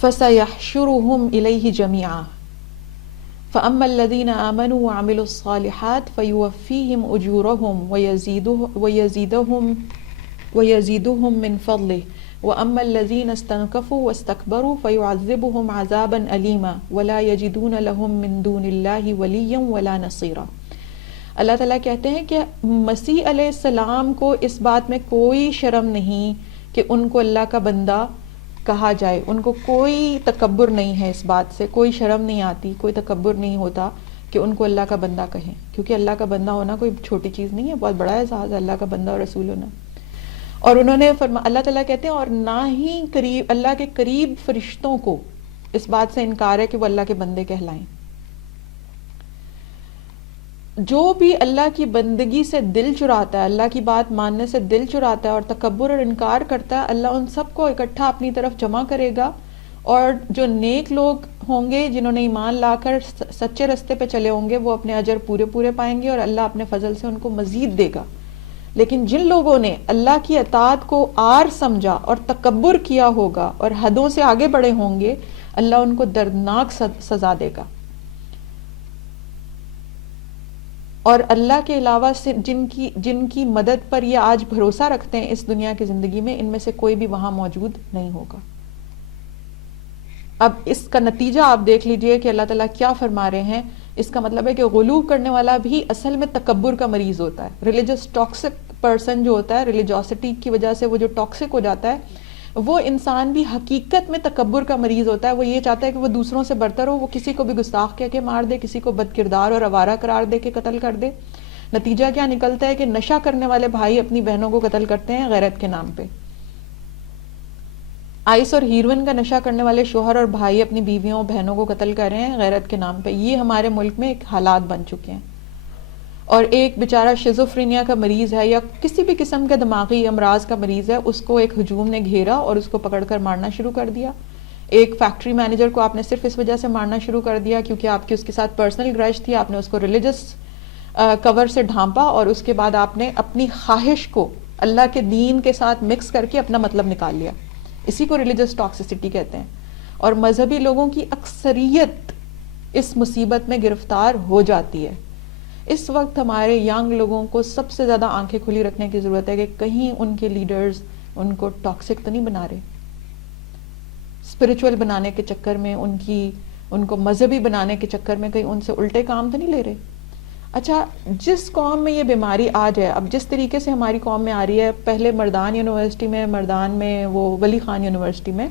فَسَيَحْشُرُهُمْ إِلَيْهِ جَمِيعًا فَأَمَّا الَّذِينَ آمَنُوا وَعَمِلُوا الصَّالِحَاتِ فَيُوَفِّيهِمْ أُجُورَهُمْ وَيَزِيدُهُمْ مِنْ فَضْلِهِ وَأَمَّا الَّذِينَ اسْتَنكَفُوا وَاسْتَكْبَرُوا فَيُعَذِّبُهُمْ عَذَابًا أَلِيمًا وَلَا يَجِدُونَ لَهُم مِّن دُونِ اللَّهِ وَلِيًّا وَلَا نَصِيرًا. اللہ تعالیٰ کہتے ہیں کہ مسیح علیہ السلام کو اس بات میں کوئی شرم نہیں کہ ان کو اللہ کا بندہ کہا جائے, ان کو کوئی تکبر نہیں ہے, اس بات سے کوئی شرم نہیں آتی, کوئی تکبر نہیں ہوتا کہ ان کو اللہ کا بندہ کہیں, کیونکہ اللہ کا بندہ ہونا کوئی چھوٹی چیز نہیں ہے, بہت بڑا اعزاز ہے اللہ کا بندہ اور رسول ہونا. اور انہوں نے اللہ تعالیٰ کہتے ہیں اور نہ ہی قریب اللہ کے قریب فرشتوں کو اس بات سے انکار ہے کہ وہ اللہ کے بندے کہلائیں. جو بھی اللہ کی بندگی سے دل چراتا ہے, اللہ کی بات ماننے سے دل چراتا ہے اور تکبر اور انکار کرتا ہے, اللہ ان سب کو اکٹھا اپنی طرف جمع کرے گا. اور جو نیک لوگ ہوں گے جنہوں نے ایمان لا کر سچے رستے پہ چلے ہوں گے وہ اپنے اجر پورے پورے پائیں گے اور اللہ اپنے فضل سے ان کو مزید دے گا. لیکن جن لوگوں نے اللہ کی اطاعت کو آر سمجھا اور تکبر کیا ہوگا اور حدوں سے آگے بڑھے ہوں گے, اللہ ان کو دردناک سزا دے گا. اور اللہ کے علاوہ سے جن کی مدد پر یہ آج بھروسہ رکھتے ہیں اس دنیا کی زندگی میں, ان میں سے کوئی بھی وہاں موجود نہیں ہوگا. اب اس کا نتیجہ آپ دیکھ لیجئے کہ اللہ تعالیٰ کیا فرما رہے ہیں. اس کا مطلب ہے کہ غلو کرنے والا بھی اصل میں تکبر کا مریض ہوتا ہے. ریلیجس ٹاکسک پرسن جو ہوتا ہے, ریلیجوسٹی کی وجہ سے وہ جو ٹاکسک ہو جاتا ہے, وہ انسان بھی حقیقت میں تکبر کا مریض ہوتا ہے. وہ یہ چاہتا ہے کہ وہ دوسروں سے برتر ہو, وہ کسی کو بھی گستاخ کہہ کے مار دے, کسی کو بد کردار اور آوارہ قرار دے کے قتل کر دے. نتیجہ کیا نکلتا ہے کہ نشہ کرنے والے بھائی اپنی بہنوں کو قتل کرتے ہیں غیرت کے نام پہ. آئس اور ہیروئن کا نشہ کرنے والے شوہر اور بھائی اپنی بیویوں بہنوں کو قتل کر رہے ہیں غیرت کے نام پہ. یہ ہمارے ملک میں ایک حالات بن چکے ہیں. اور ایک بیچارہ شیزوفرینیا کا مریض ہے یا کسی بھی قسم کے دماغی امراض کا مریض ہے, اس کو ایک ہجوم نے گھیرا اور اس کو پکڑ کر مارنا شروع کر دیا. ایک فیکٹری مینیجر کو آپ نے صرف اس وجہ سے مارنا شروع کر دیا کیونکہ آپ کی اس کے ساتھ پرسنل گرج تھی, آپ نے اس کو ریلیجس کور سے ڈھانپا اور اس کے بعد آپ نے اپنی خواہش کو اللہ کے دین کے ساتھ مکس کر کے اپنا مطلب نکال لیا. اسی کو ریلیجس ٹاکسسٹی کہتے ہیں. اور مذہبی لوگوں کی اکثریت اس مصیبت میں گرفتار ہو جاتی ہے. اس وقت ہمارے ینگ لوگوں کو سب سے زیادہ آنکھیں کھلی رکھنے کی ضرورت ہے کہ کہیں ان کے لیڈرز ان کو ٹاکسک تو نہیں بنا رہے, اسپرچول بنانے کے چکر میں, ان کو مذہبی بنانے کے چکر میں کہیں ان سے الٹے کام تو نہیں لے رہے. اچھا, جس قوم میں یہ بیماری آ جائے, اب جس طریقے سے ہماری قوم میں آ رہی ہے, پہلے مردان یونیورسٹی میں وہ ولی خان یونیورسٹی میں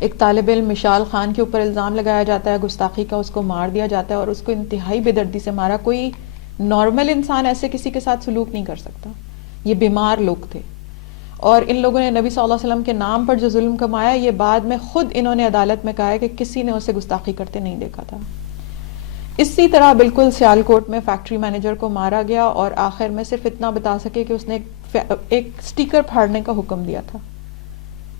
ایک طالب علم مشال خان کے اوپر الزام لگایا جاتا ہے گستاخی کا, اس کو مار دیا جاتا ہے اور اس کو انتہائی بے دردی سے مارا. کوئی نارمل انسان ایسے کسی کے ساتھ سلوک نہیں کر سکتا. یہ بیمار لوگ تھے اور ان لوگوں نے نبی صلی اللہ علیہ وسلم کے نام پر جو ظلم کمایا, یہ بعد میں خود انہوں نے عدالت میں کہا ہے کہ کسی نے اسے گستاخی کرتے نہیں دیکھا تھا. اسی طرح بالکل سیالکوٹ میں فیکٹری مینیجر کو مارا گیا اور آخر میں صرف اتنا بتا سکے کہ اس نے ایک سٹیکر پھاڑنے کا حکم دیا تھا.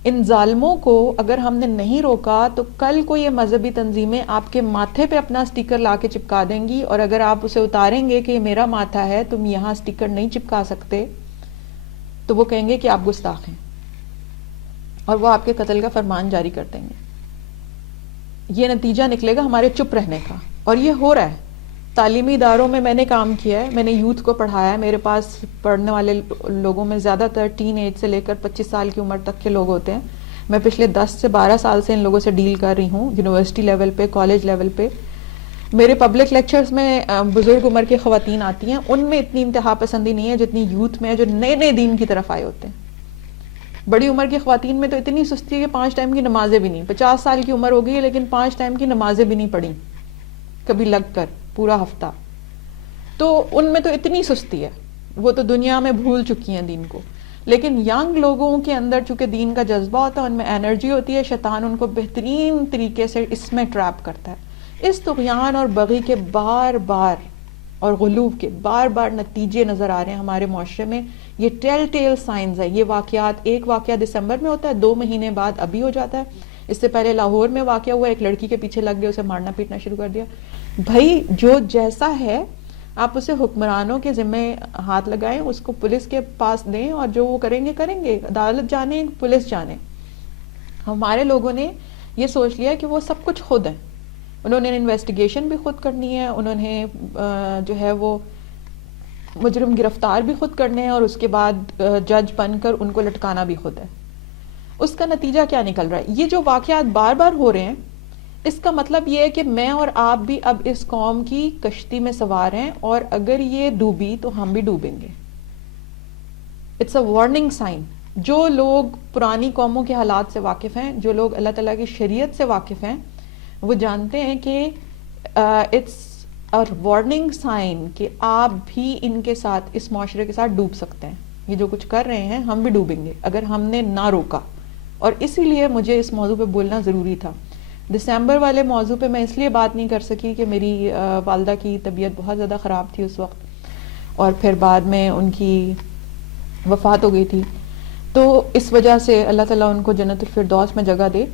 ان ظالموں کو اگر ہم نے نہیں روکا تو کل کو یہ مذہبی تنظیمیں آپ کے ماتھے پہ اپنا سٹیکر لا کے چپکا دیں گی, اور اگر آپ اسے اتاریں گے کہ یہ میرا ماتھا ہے, تم یہاں سٹیکر نہیں چپکا سکتے, تو وہ کہیں گے کہ آپ گستاخ ہیں اور وہ آپ کے قتل کا فرمان جاری کر دیں گے. یہ نتیجہ نکلے گا ہمارے چپ رہنے کا. اور یہ ہو رہا ہے. تعلیمی اداروں میں نے کام کیا ہے, میں نے یوتھ کو پڑھایا ہے. میرے پاس پڑھنے والے لوگوں میں زیادہ تر ٹین ایج سے لے کر 25 سال کی عمر تک کے لوگ ہوتے ہیں. میں پچھلے 10 سے 12 سال سے ان لوگوں سے ڈیل کر رہی ہوں, یونیورسٹی لیول پہ, کالج لیول پہ. میرے پبلک لیکچرز میں بزرگ عمر کی خواتین آتی ہیں, ان میں اتنی انتہا پسندی نہیں ہے جتنی یوتھ میں ہے جو نئے نئے دین کی طرف آئے ہوتے ہیں. بڑی عمر کی خواتین میں تو اتنی سستی ہے کہ 5 ٹائم کی نمازیں بھی نہیں. 50 سال کی عمر ہو گئی ہے لیکن 5 ٹائم کی نمازیں بھی نہیں پڑھی کبھی لگ کر پورا ہفتہ. تو ان میں تو اتنی سستی ہے, وہ تو دنیا میں بھول چکی ہیں دین کو. لیکن ینگ لوگوں کے اندر چونکہ دین کا جذبہ ہوتا ہے, ان میں انرجی ہوتی ہے, شیطان ان کو بہترین طریقے سے اس میں ٹریپ کرتا ہے. اس طغیان اور بغی کے بار بار اور غلو کے بار بار نتیجے نظر آ رہے ہیں ہمارے معاشرے میں. یہ ٹیل ٹیل سائنز ہے. یہ واقعات, ایک واقعہ دسمبر میں ہوتا ہے, 2 مہینے بعد ابھی ہو جاتا ہے. اس سے پہلے لاہور میں واقعہ ہوا, ایک لڑکی کے پیچھے لگ گئے, اسے مارنا پیٹنا شروع کر دیا. بھائی جو جیسا ہے آپ اسے حکمرانوں کے ذمہ ہاتھ لگائیں, اس کو پولیس کے پاس دیں, اور جو وہ کریں گے, عدالت جانے, پولیس جانے. ہمارے لوگوں نے یہ سوچ لیا کہ وہ سب کچھ خود ہیں. انہوں نے انویسٹیگیشن بھی خود کرنی ہے, انہوں نے جو ہے وہ مجرم گرفتار بھی خود کرنے ہیں, اور اس کے بعد جج بن کر ان کو لٹکانا بھی خود ہے. اس کا نتیجہ کیا نکل رہا ہے؟ یہ جو واقعات بار بار ہو رہے ہیں, اس کا مطلب یہ ہے کہ میں اور آپ بھی اب اس قوم کی کشتی میں سوار ہیں, اور اگر یہ ڈوبی تو ہم بھی ڈوبیں گے. It's a warning sign. جو لوگ پرانی قوموں کے حالات سے واقف ہیں, جو لوگ اللہ تعالیٰ کی شریعت سے واقف ہیں, وہ جانتے ہیں کہ اٹس اے وارننگ سائن کہ آپ بھی ان کے ساتھ, اس معاشرے کے ساتھ ڈوب سکتے ہیں. یہ جو کچھ کر رہے ہیں ہم بھی ڈوبیں گے اگر ہم نے نہ روکا. اور اسی لیے مجھے اس موضوع پہ بولنا ضروری تھا. دسمبر والے موضوع پہ میں اس لیے بات نہیں کر سکی کہ میری والدہ کی طبیعت بہت زیادہ خراب تھی اس وقت, اور پھر بعد میں ان کی وفات ہو گئی تھی. تو اس وجہ سے اللہ تعالیٰ ان کو جنت الفردوس میں جگہ دے,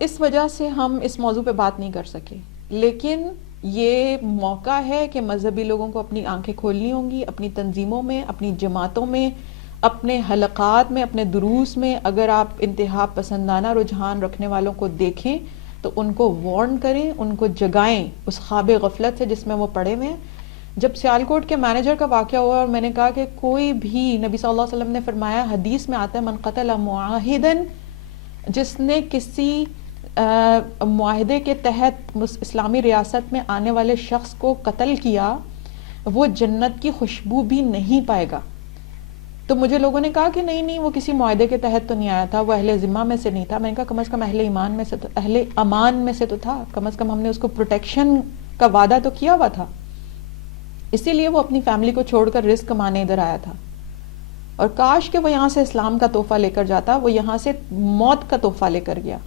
اس وجہ سے ہم اس موضوع پہ بات نہیں کر سکے. لیکن یہ موقع ہے کہ مذہبی لوگوں کو اپنی آنکھیں کھولنی ہوں گی, اپنی تنظیموں میں, اپنی جماعتوں میں, اپنے حلقات میں, اپنے دروس میں. اگر آپ انتہا پسندانہ رجحان رکھنے والوں کو دیکھیں تو ان کو وارن کریں, ان کو جگائیں اس خواب غفلت سے جس میں وہ پڑے ہوئے ہیں. جب سیالکوٹ کے مینیجر کا واقعہ ہوا اور میں نے کہا کہ کوئی بھی, نبی صلی اللہ علیہ وسلم نے فرمایا, حدیث میں آتا ہے, من قتل معاہدن, جس نے کسی معاہدے کے تحت اسلامی ریاست میں آنے والے شخص کو قتل کیا, وہ جنت کی خوشبو بھی نہیں پائے گا. تو مجھے لوگوں نے کہا کہ نہیں وہ کسی معاہدے کے تحت تو نہیں آیا تھا, وہ اہل ذمہ میں سے نہیں تھا. میں نے کہا کم از کم اہل ایمان میں سے, تو اہل امان میں سے تو تھا, کم از کم ہم نے اس کو پروٹیکشن کا وعدہ تو کیا ہوا تھا. اسی لیے وہ اپنی فیملی کو چھوڑ کر رزق کمانے ادھر آیا تھا. اور کاش کہ وہ یہاں سے اسلام کا تحفہ لے کر جاتا, وہ یہاں سے موت کا تحفہ لے کر گیا.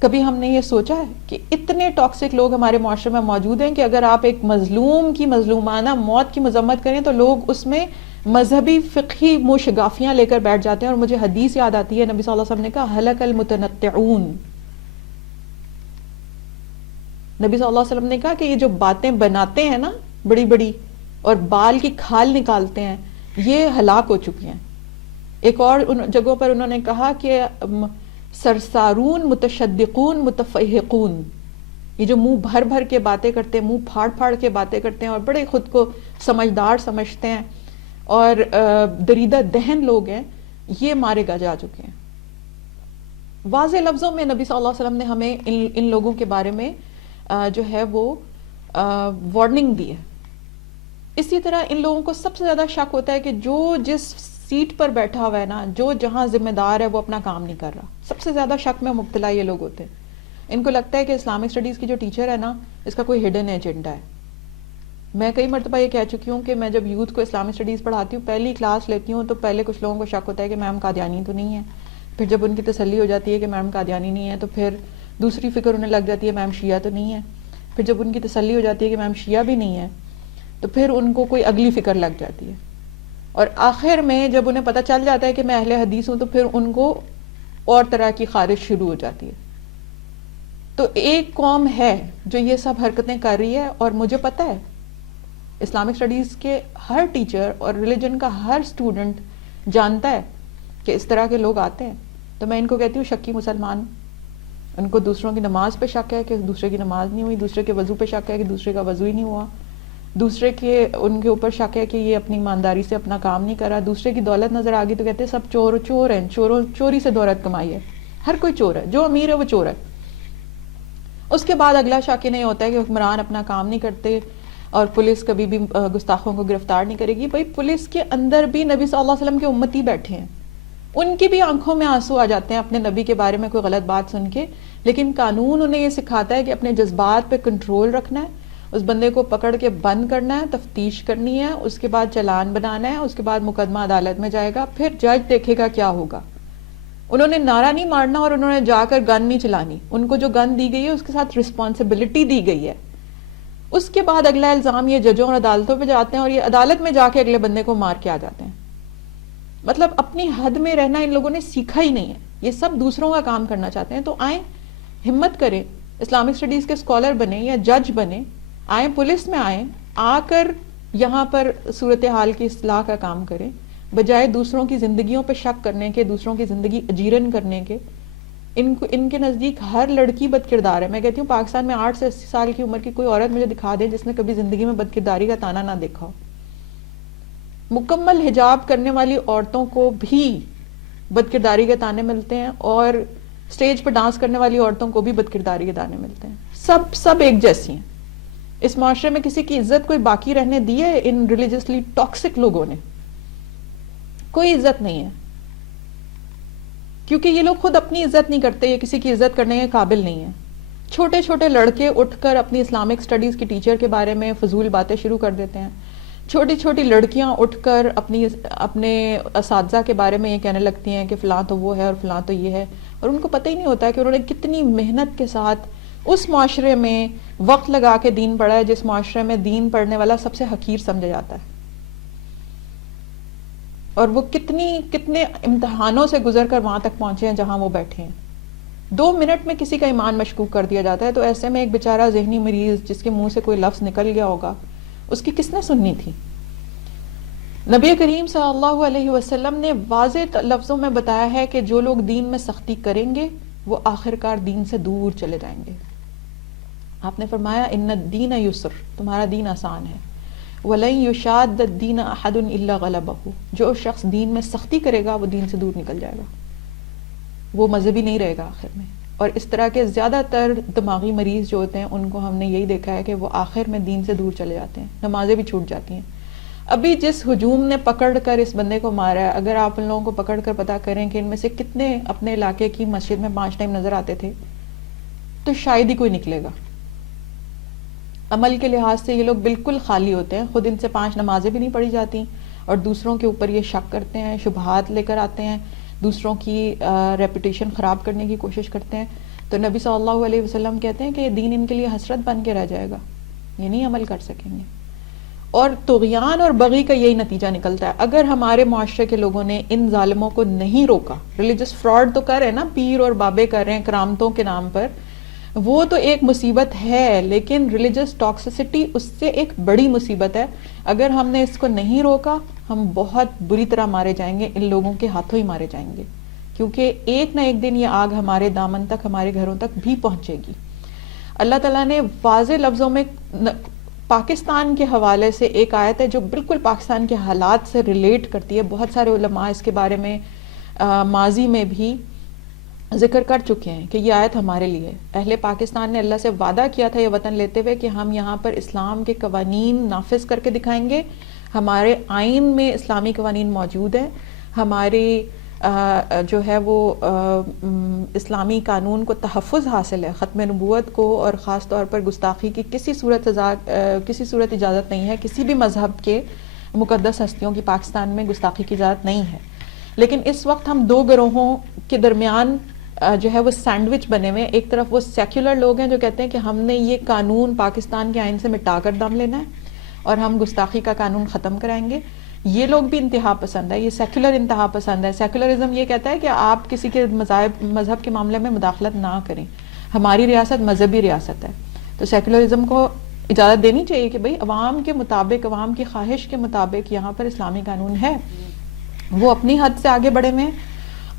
کبھی ہم نے یہ سوچا ہے کہ اتنے ٹاکسک لوگ ہمارے معاشرے میں موجود ہیں کہ اگر آپ ایک مظلوم کی مظلومانہ موت کی مذمت کریں تو لوگ اس میں مذہبی فقہی منہ شگافیاں لے کر بیٹھ جاتے ہیں. اور مجھے حدیث یاد آتی ہے, نبی صلی اللہ علیہ وسلم نے کہا ہلک المتنطعون. نبی صلی اللہ علیہ وسلم نے کہا کہ یہ جو باتیں بناتے ہیں نا بڑی بڑی اور بال کی کھال نکالتے ہیں, یہ ہلاک ہو چکی ہیں. ایک اور جگہوں پر انہوں نے کہا کہ سرسارون متشدقون متفحقون, یہ جو منہ بھر بھر کے باتیں کرتے ہیں, منہ پھاڑ پھاڑ کے باتیں کرتے ہیں اور بڑے خود کو سمجھدار سمجھتے ہیں اور دریدہ دہن لوگ ہیں, یہ مارے گا جا چکے ہیں. واضح لفظوں میں نبی صلی اللہ علیہ وسلم نے ہمیں ان لوگوں کے بارے میں جو ہے وہ وارننگ دی ہے. اسی طرح ان لوگوں کو سب سے زیادہ شک ہوتا ہے کہ جو جس سیٹ پر بیٹھا ہوا ہے نا, جو جہاں ذمہ دار ہے, وہ اپنا کام نہیں کر رہا. سب سے زیادہ شک میں مبتلا یہ لوگ ہوتے ہیں. ان کو لگتا ہے کہ اسلامک اسٹڈیز کی جو ٹیچر ہے نا, اس کا کوئی ہڈن ایجنڈا ہے. میں کئی مرتبہ یہ کہہ چکی ہوں کہ میں جب یوتھ کو اسلامک اسٹڈیز پڑھاتی ہوں, پہلی کلاس لیتی ہوں, تو پہلے کچھ لوگوں کو شک ہوتا ہے کہ میم قادیانی تو نہیں ہے. پھر جب ان کی تسلی ہو جاتی ہے کہ میم قادیانی نہیں ہے, تو پھر دوسری فکر انہیں لگ جاتی ہے میم شیعہ تو نہیں ہے. پھر جب ان کی تسلی ہو جاتی ہے کہ میم شیعہ بھی نہیں ہے, تو پھر ان کو کوئی اگلی فکر لگ جاتی ہے. اور آخر میں جب انہیں پتہ چل جاتا ہے کہ میں اہل حدیث ہوں, تو پھر ان کو اور طرح کی خارش شروع ہو جاتی ہے. تو ایک قوم ہے جو یہ سب حرکتیں کر رہی ہے, اور مجھے پتہ ہے اسلامک اسٹڈیز کے ہر ٹیچر اور ریلیجن کا ہر اسٹوڈنٹ جانتا ہے کہ اس طرح کے لوگ آتے ہیں. تو میں ان کو کہتی ہوں شکی مسلمان. ان کو دوسروں کی نماز پہ شک ہے کہ دوسرے کی نماز نہیں ہوئی, دوسرے کے وضو پہ شک ہے کہ دوسرے کا وضو ہی نہیں ہوا, دوسرے کے ان کے اوپر شک ہے کہ یہ اپنی ایمانداری سے اپنا کام نہیں کرا, دوسرے کی دولت نظر آ گئی تو کہتے ہیں سب چور ہیں, چوری سے دولت کمائی ہے, ہر کوئی چور ہے, جو امیر ہے وہ چور ہے. اس کے بعد اگلا شک یہ نہیں ہوتا ہے کہ حکمران اپنا کام نہیں کرتے اور پولیس کبھی بھی گستاخوں کو گرفتار نہیں کرے گی. بھائی پولیس کے اندر بھی نبی صلی اللہ علیہ وسلم کے امتی بیٹھے ہیں, ان کی بھی آنکھوں میں آنسو آ جاتے ہیں اپنے نبی کے بارے میں کوئی غلط بات سن کے, لیکن قانون انہیں یہ سکھاتا ہے کہ اپنے جذبات پہ کنٹرول رکھنا ہے, اس بندے کو پکڑ کے بند کرنا ہے, تفتیش کرنی ہے, اس کے بعد چلان بنانا ہے, اس کے بعد مقدمہ عدالت میں جائے گا, پھر جج دیکھے گا کیا ہوگا. انہوں نے نعرہ نہیں مارنا اور انہوں نے جا کر گن نہیں چلانی. ان کو جو گن دی گئی ہے اس کے ساتھ رسپانسبلٹی دی گئی ہے. اس کے بعد اگلا الزام یہ ججوں اور عدالتوں پہ جاتے ہیں اور یہ عدالت میں جا کے اگلے بندے کو مار کے آ جاتے ہیں. مطلب اپنی حد میں رہنا ان لوگوں نے سیکھا ہی نہیں ہے, یہ سب دوسروں کا کام کرنا چاہتے ہیں. تو آئیں ہمت کریں, اسلامک اسٹڈیز کے اسکالر بنیں یا جج بنیں, آئیں پولیس میں آئیں, آ کر یہاں پر صورتحال کی اصلاح کا کام کریں, بجائے دوسروں کی زندگیوں پہ شک کرنے کے, دوسروں کی زندگی اجیرن کرنے کے. ان کے نزدیک ہر لڑکی بد کردار ہے. میں کہتی ہوں پاکستان میں 8 سے 80 سال کی عمر کی کوئی عورت مجھے دکھا دے جس نے کبھی زندگی میں بد کرداری کا تانا نہ دیکھا ہو. مکمل حجاب کرنے والی عورتوں کو بھی بد کرداری کے تانے ملتے ہیں اور اسٹیج پہ ڈانس کرنے والی عورتوں کو بھی بد کرداری کے تانے ملتے ہیں. سب ایک جیسی ہیں. اس معاشرے میں کسی کی عزت کوئی باقی رہنے دی ہے ان ریلیجسلی ٹاکسک لوگوں نے؟ کوئی عزت نہیں ہے, کیونکہ یہ لوگ خود اپنی عزت نہیں کرتے, یہ کسی کی عزت کرنے کے قابل نہیں ہیں. چھوٹے چھوٹے لڑکے اٹھ کر اپنی اسلامک اسٹڈیز کی ٹیچر کے بارے میں فضول باتیں شروع کر دیتے ہیں. چھوٹی چھوٹی لڑکیاں اٹھ کر اپنے اساتذہ کے بارے میں یہ کہنے لگتی ہیں کہ فلاں تو وہ ہے اور فلاں تو یہ ہے, اور ان کو پتہ ہی نہیں ہوتا کہ انہوں نے کتنی محنت کے ساتھ اس معاشرے میں وقت لگا کے دین پڑھا ہے جس معاشرے میں دین پڑھنے والا سب سے حقیر سمجھا جاتا ہے, اور وہ کتنے امتحانوں سے گزر کر وہاں تک پہنچے ہیں جہاں وہ بیٹھے ہیں. 2 منٹ میں کسی کا ایمان مشکوک کر دیا جاتا ہے. تو ایسے میں ایک بیچارہ ذہنی مریض جس کے منہ سے کوئی لفظ نکل گیا ہوگا, اس کی کس نے سننی تھی؟ نبی کریم صلی اللہ علیہ وسلم نے واضح لفظوں میں بتایا ہے کہ جو لوگ دین میں سختی کریں گے وہ آخرکار دین سے دور چلے جائیں گے. آپ نے فرمایا ان الدین یسر, تمہارا دین آسان ہے. وَلَن يُشَادَّ الدِّينَ أَحَدٌ إِلَّا غَلَبَهُ, جو شخص دین میں سختی کرے گا وہ دین سے دور نکل جائے گا, وہ مذہبی نہیں رہے گا آخر میں. اور اس طرح کے زیادہ تر دماغی مریض جو ہوتے ہیں ان کو ہم نے یہی دیکھا ہے کہ وہ آخر میں دین سے دور چلے جاتے ہیں, نمازیں بھی چھوٹ جاتی ہیں. ابھی جس ہجوم نے پکڑ کر اس بندے کو مارا ہے, اگر آپ ان لوگوں کو پکڑ کر پتا کریں کہ ان میں سے کتنے اپنے علاقے کی مسجد میں 5 ٹائم نظر آتے تھے, تو شاید ہی کوئی نکلے گا. عمل کے لحاظ سے یہ لوگ بالکل خالی ہوتے ہیں, خود ان سے 5 نمازیں بھی نہیں پڑھی جاتی, اور دوسروں کے اوپر یہ شک کرتے ہیں, شبہات لے کر آتے ہیں, دوسروں کی ریپوٹیشن خراب کرنے کی کوشش کرتے ہیں. تو نبی صلی اللہ علیہ وسلم کہتے ہیں کہ یہ دین ان کے لیے حسرت بن کے رہ جائے گا, یہ نہیں عمل کر سکیں گے. اور طغیان اور بغی کا یہی نتیجہ نکلتا ہے. اگر ہمارے معاشرے کے لوگوں نے ان ظالموں کو نہیں روکا, ریلیجس فراڈ تو کر رہے ہیں نا, پیر اور بابے کر رہے ہیں کرامتوں کے نام پر, وہ تو ایک مصیبت ہے, لیکن ریلیجس ٹاکسسٹی اس سے ایک بڑی مصیبت ہے. اگر ہم نے اس کو نہیں روکا ہم بہت بری طرح مارے جائیں گے, ان لوگوں کے ہاتھوں ہی مارے جائیں گے, کیونکہ ایک نہ ایک دن یہ آگ ہمارے دامن تک, ہمارے گھروں تک بھی پہنچے گی. اللہ تعالیٰ نے واضح لفظوں میں پاکستان کے حوالے سے ایک آیت ہے جو بالکل پاکستان کے حالات سے ریلیٹ کرتی ہے. بہت سارے علماء اس کے بارے میں ماضی میں بھی ذکر کر چکے ہیں کہ یہ آیت ہمارے لیے. اہل پاکستان نے اللہ سے وعدہ کیا تھا یہ وطن لیتے ہوئے کہ ہم یہاں پر اسلام کے قوانین نافذ کر کے دکھائیں گے, ہمارے آئین میں اسلامی قوانین موجود ہیں, ہماری جو ہے وہ اسلامی قانون کو تحفظ حاصل ہے, ختم نبوت کو اور خاص طور پر گستاخی کی کسی صورت اجازت نہیں ہے. کسی بھی مذہب کے مقدس ہستیوں کی پاکستان میں گستاخی کی اجازت نہیں ہے. لیکن اس وقت ہم 2 گروہوں کے درمیان جو ہے وہ سینڈوچ بنے ہوئے. ایک طرف وہ سیکولر لوگ ہیں جو کہتے ہیں کہ ہم نے یہ قانون پاکستان کے آئین سے مٹا کر دم لینا ہے اور ہم گستاخی کا قانون ختم کرائیں گے. یہ لوگ بھی انتہا پسند ہے, یہ سیکولر انتہا پسند ہے. سیکولرزم یہ کہتا ہے کہ آپ کسی کے مذہب کے معاملے میں مداخلت نہ کریں, ہماری ریاست مذہبی ریاست ہے. تو سیکولرزم کو اجازت دینی چاہیے کہ بھئی عوام کے مطابق، عوام کی خواہش کے مطابق یہاں پر اسلامی قانون ہے، وہ اپنی حد سے آگے بڑھے ہوئے ہیں۔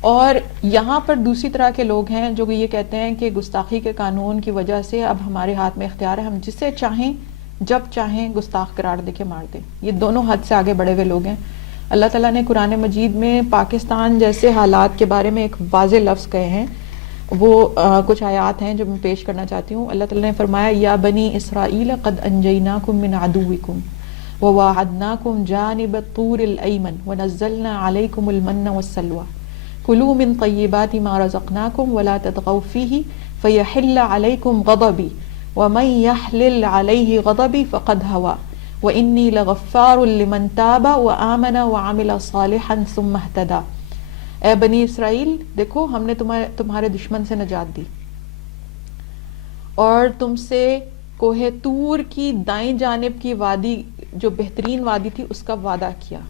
اور یہاں پر دوسری طرح کے لوگ ہیں جو یہ کہتے ہیں کہ گستاخی کے قانون کی وجہ سے اب ہمارے ہاتھ میں اختیار ہے، ہم جسے چاہیں جب چاہیں گستاخ قرار دے کے مار دیں۔ یہ دونوں حد سے آگے بڑھے ہوئے لوگ ہیں۔ اللہ تعالیٰ نے قرآن مجید میں پاکستان جیسے حالات کے بارے میں ایک واضح لفظ کہے ہیں، وہ کچھ آیات ہیں جو میں پیش کرنا چاہتی ہوں۔ اللہ تعالیٰ نے فرمایا یا بنی اسرائیل قد انجیناکم من عدوکم وواعدناکم جانب الطور الایمن ونزلنا علیکم المن والسلوى کلوا من طیبات ما رزقناکم ولا تطغوا فیہ فیحل علیکم غضبی ومن یحلل علیہ غضبی فقد ہوا وانی لغفار لمن تاب وآمن وعمل صالحا ثم اہتدی۔ اے بنی اسرائیل، دیکھو ہم نے تمہارے دشمن سے نجات دی اور تم سے کوہ طور کی دائیں جانب کی وادی جو بہترین وادی تھی اس کا وعدہ کیا،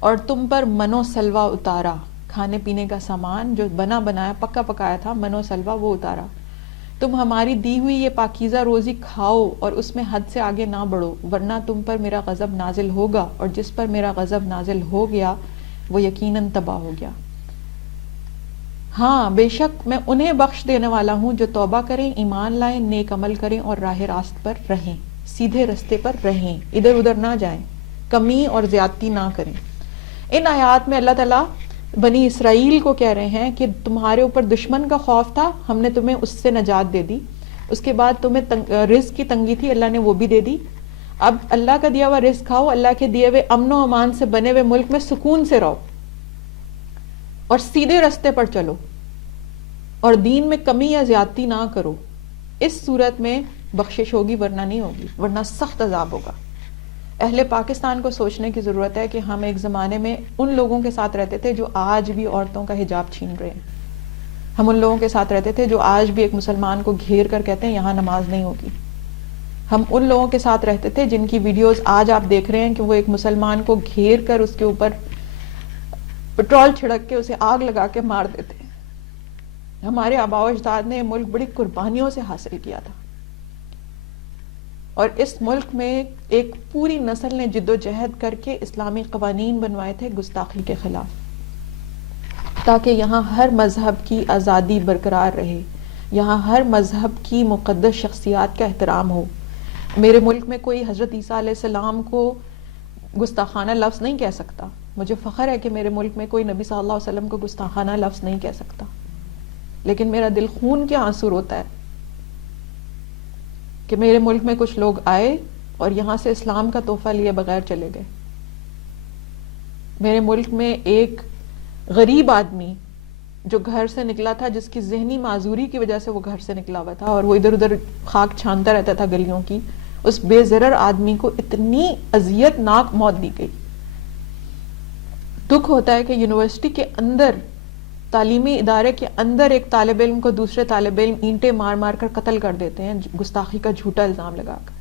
اور تم پر من و سلوہ اتارا، کھانے پینے کا سامان جو بنا بنایا پکا پکایا تھا، من و سلوہ وہ اتارا۔ تم ہماری دی ہوئی یہ پاکیزہ روزی کھاؤ اور اس میں حد سے آگے نہ بڑھو، ورنہ تم پر میرا غضب نازل ہوگا، اور جس پر میرا غضب نازل ہو گیا وہ یقیناً تباہ ہو گیا۔ ہاں بے شک میں انہیں بخش دینے والا ہوں جو توبہ کریں، ایمان لائیں، نیک عمل کریں اور راہ راست پر رہیں، سیدھے رستے پر رہیں، ادھر ادھر نہ جائیں، کمی اور زیادتی نہ کریں۔ ان آیات میں اللہ تعالیٰ بنی اسرائیل کو کہہ رہے ہیں کہ تمہارے اوپر دشمن کا خوف تھا، ہم نے تمہیں اس سے نجات دے دی، اس کے بعد تمہیں رزق کی تنگی تھی، اللہ نے وہ بھی دے دی، اب اللہ کا دیا ہوا رزق کھاؤ، اللہ کے دیے ہوئے امن و امان سے بنے ہوئے ملک میں سکون سے رہو اور سیدھے رستے پر چلو اور دین میں کمی یا زیادتی نہ کرو۔ اس صورت میں بخشش ہوگی، ورنہ نہیں ہوگی، ورنہ سخت عذاب ہوگا۔ اہل پاکستان کو سوچنے کی ضرورت ہے کہ ہم ایک زمانے میں ان لوگوں کے ساتھ رہتے تھے جو آج بھی عورتوں کا حجاب چھین رہے ہیں، ہم ان لوگوں کے ساتھ رہتے تھے جو آج بھی ایک مسلمان کو گھیر کر کہتے ہیں یہاں نماز نہیں ہوگی، ہم ان لوگوں کے ساتھ رہتے تھے جن کی ویڈیوز آج آپ دیکھ رہے ہیں کہ وہ ایک مسلمان کو گھیر کر اس کے اوپر پٹرول چھڑک کے اسے آگ لگا کے مار دیتے ہیں۔ ہمارے آباء و اجداد نے یہ ملک بڑی قربانیوں سے حاصل کیا تھا، اور اس ملک میں ایک پوری نسل نے جد و جہد کر کے اسلامی قوانین بنوائے تھے گستاخی کے خلاف، تاکہ یہاں ہر مذہب کی آزادی برقرار رہے، یہاں ہر مذہب کی مقدس شخصیات کا احترام ہو۔ میرے ملک میں کوئی حضرت عیسیٰ علیہ السلام کو گستاخانہ لفظ نہیں کہہ سکتا، مجھے فخر ہے کہ میرے ملک میں کوئی نبی صلی اللہ علیہ وسلم کو گستاخانہ لفظ نہیں کہہ سکتا، لیکن میرا دل خون کے آنسو روتا ہے کہ میرے ملک میں کچھ لوگ آئے اور یہاں سے اسلام کا تحفہ لیے بغیر چلے گئے۔ میرے ملک میں ایک غریب آدمی جو گھر سے نکلا تھا، جس کی ذہنی معذوری کی وجہ سے وہ گھر سے نکلا ہوا تھا اور وہ ادھر ادھر خاک چھانتا رہتا تھا گلیوں کی، اس بے ضرر آدمی کو اتنی اذیت ناک موت دی گئی۔ دکھ ہوتا ہے کہ یونیورسٹی کے اندر، تعلیمی ادارے کے اندر ایک طالب علم کو دوسرے طالب علم اینٹیں مار مار کر قتل کر دیتے ہیں گستاخی کا جھوٹا الزام لگا کر۔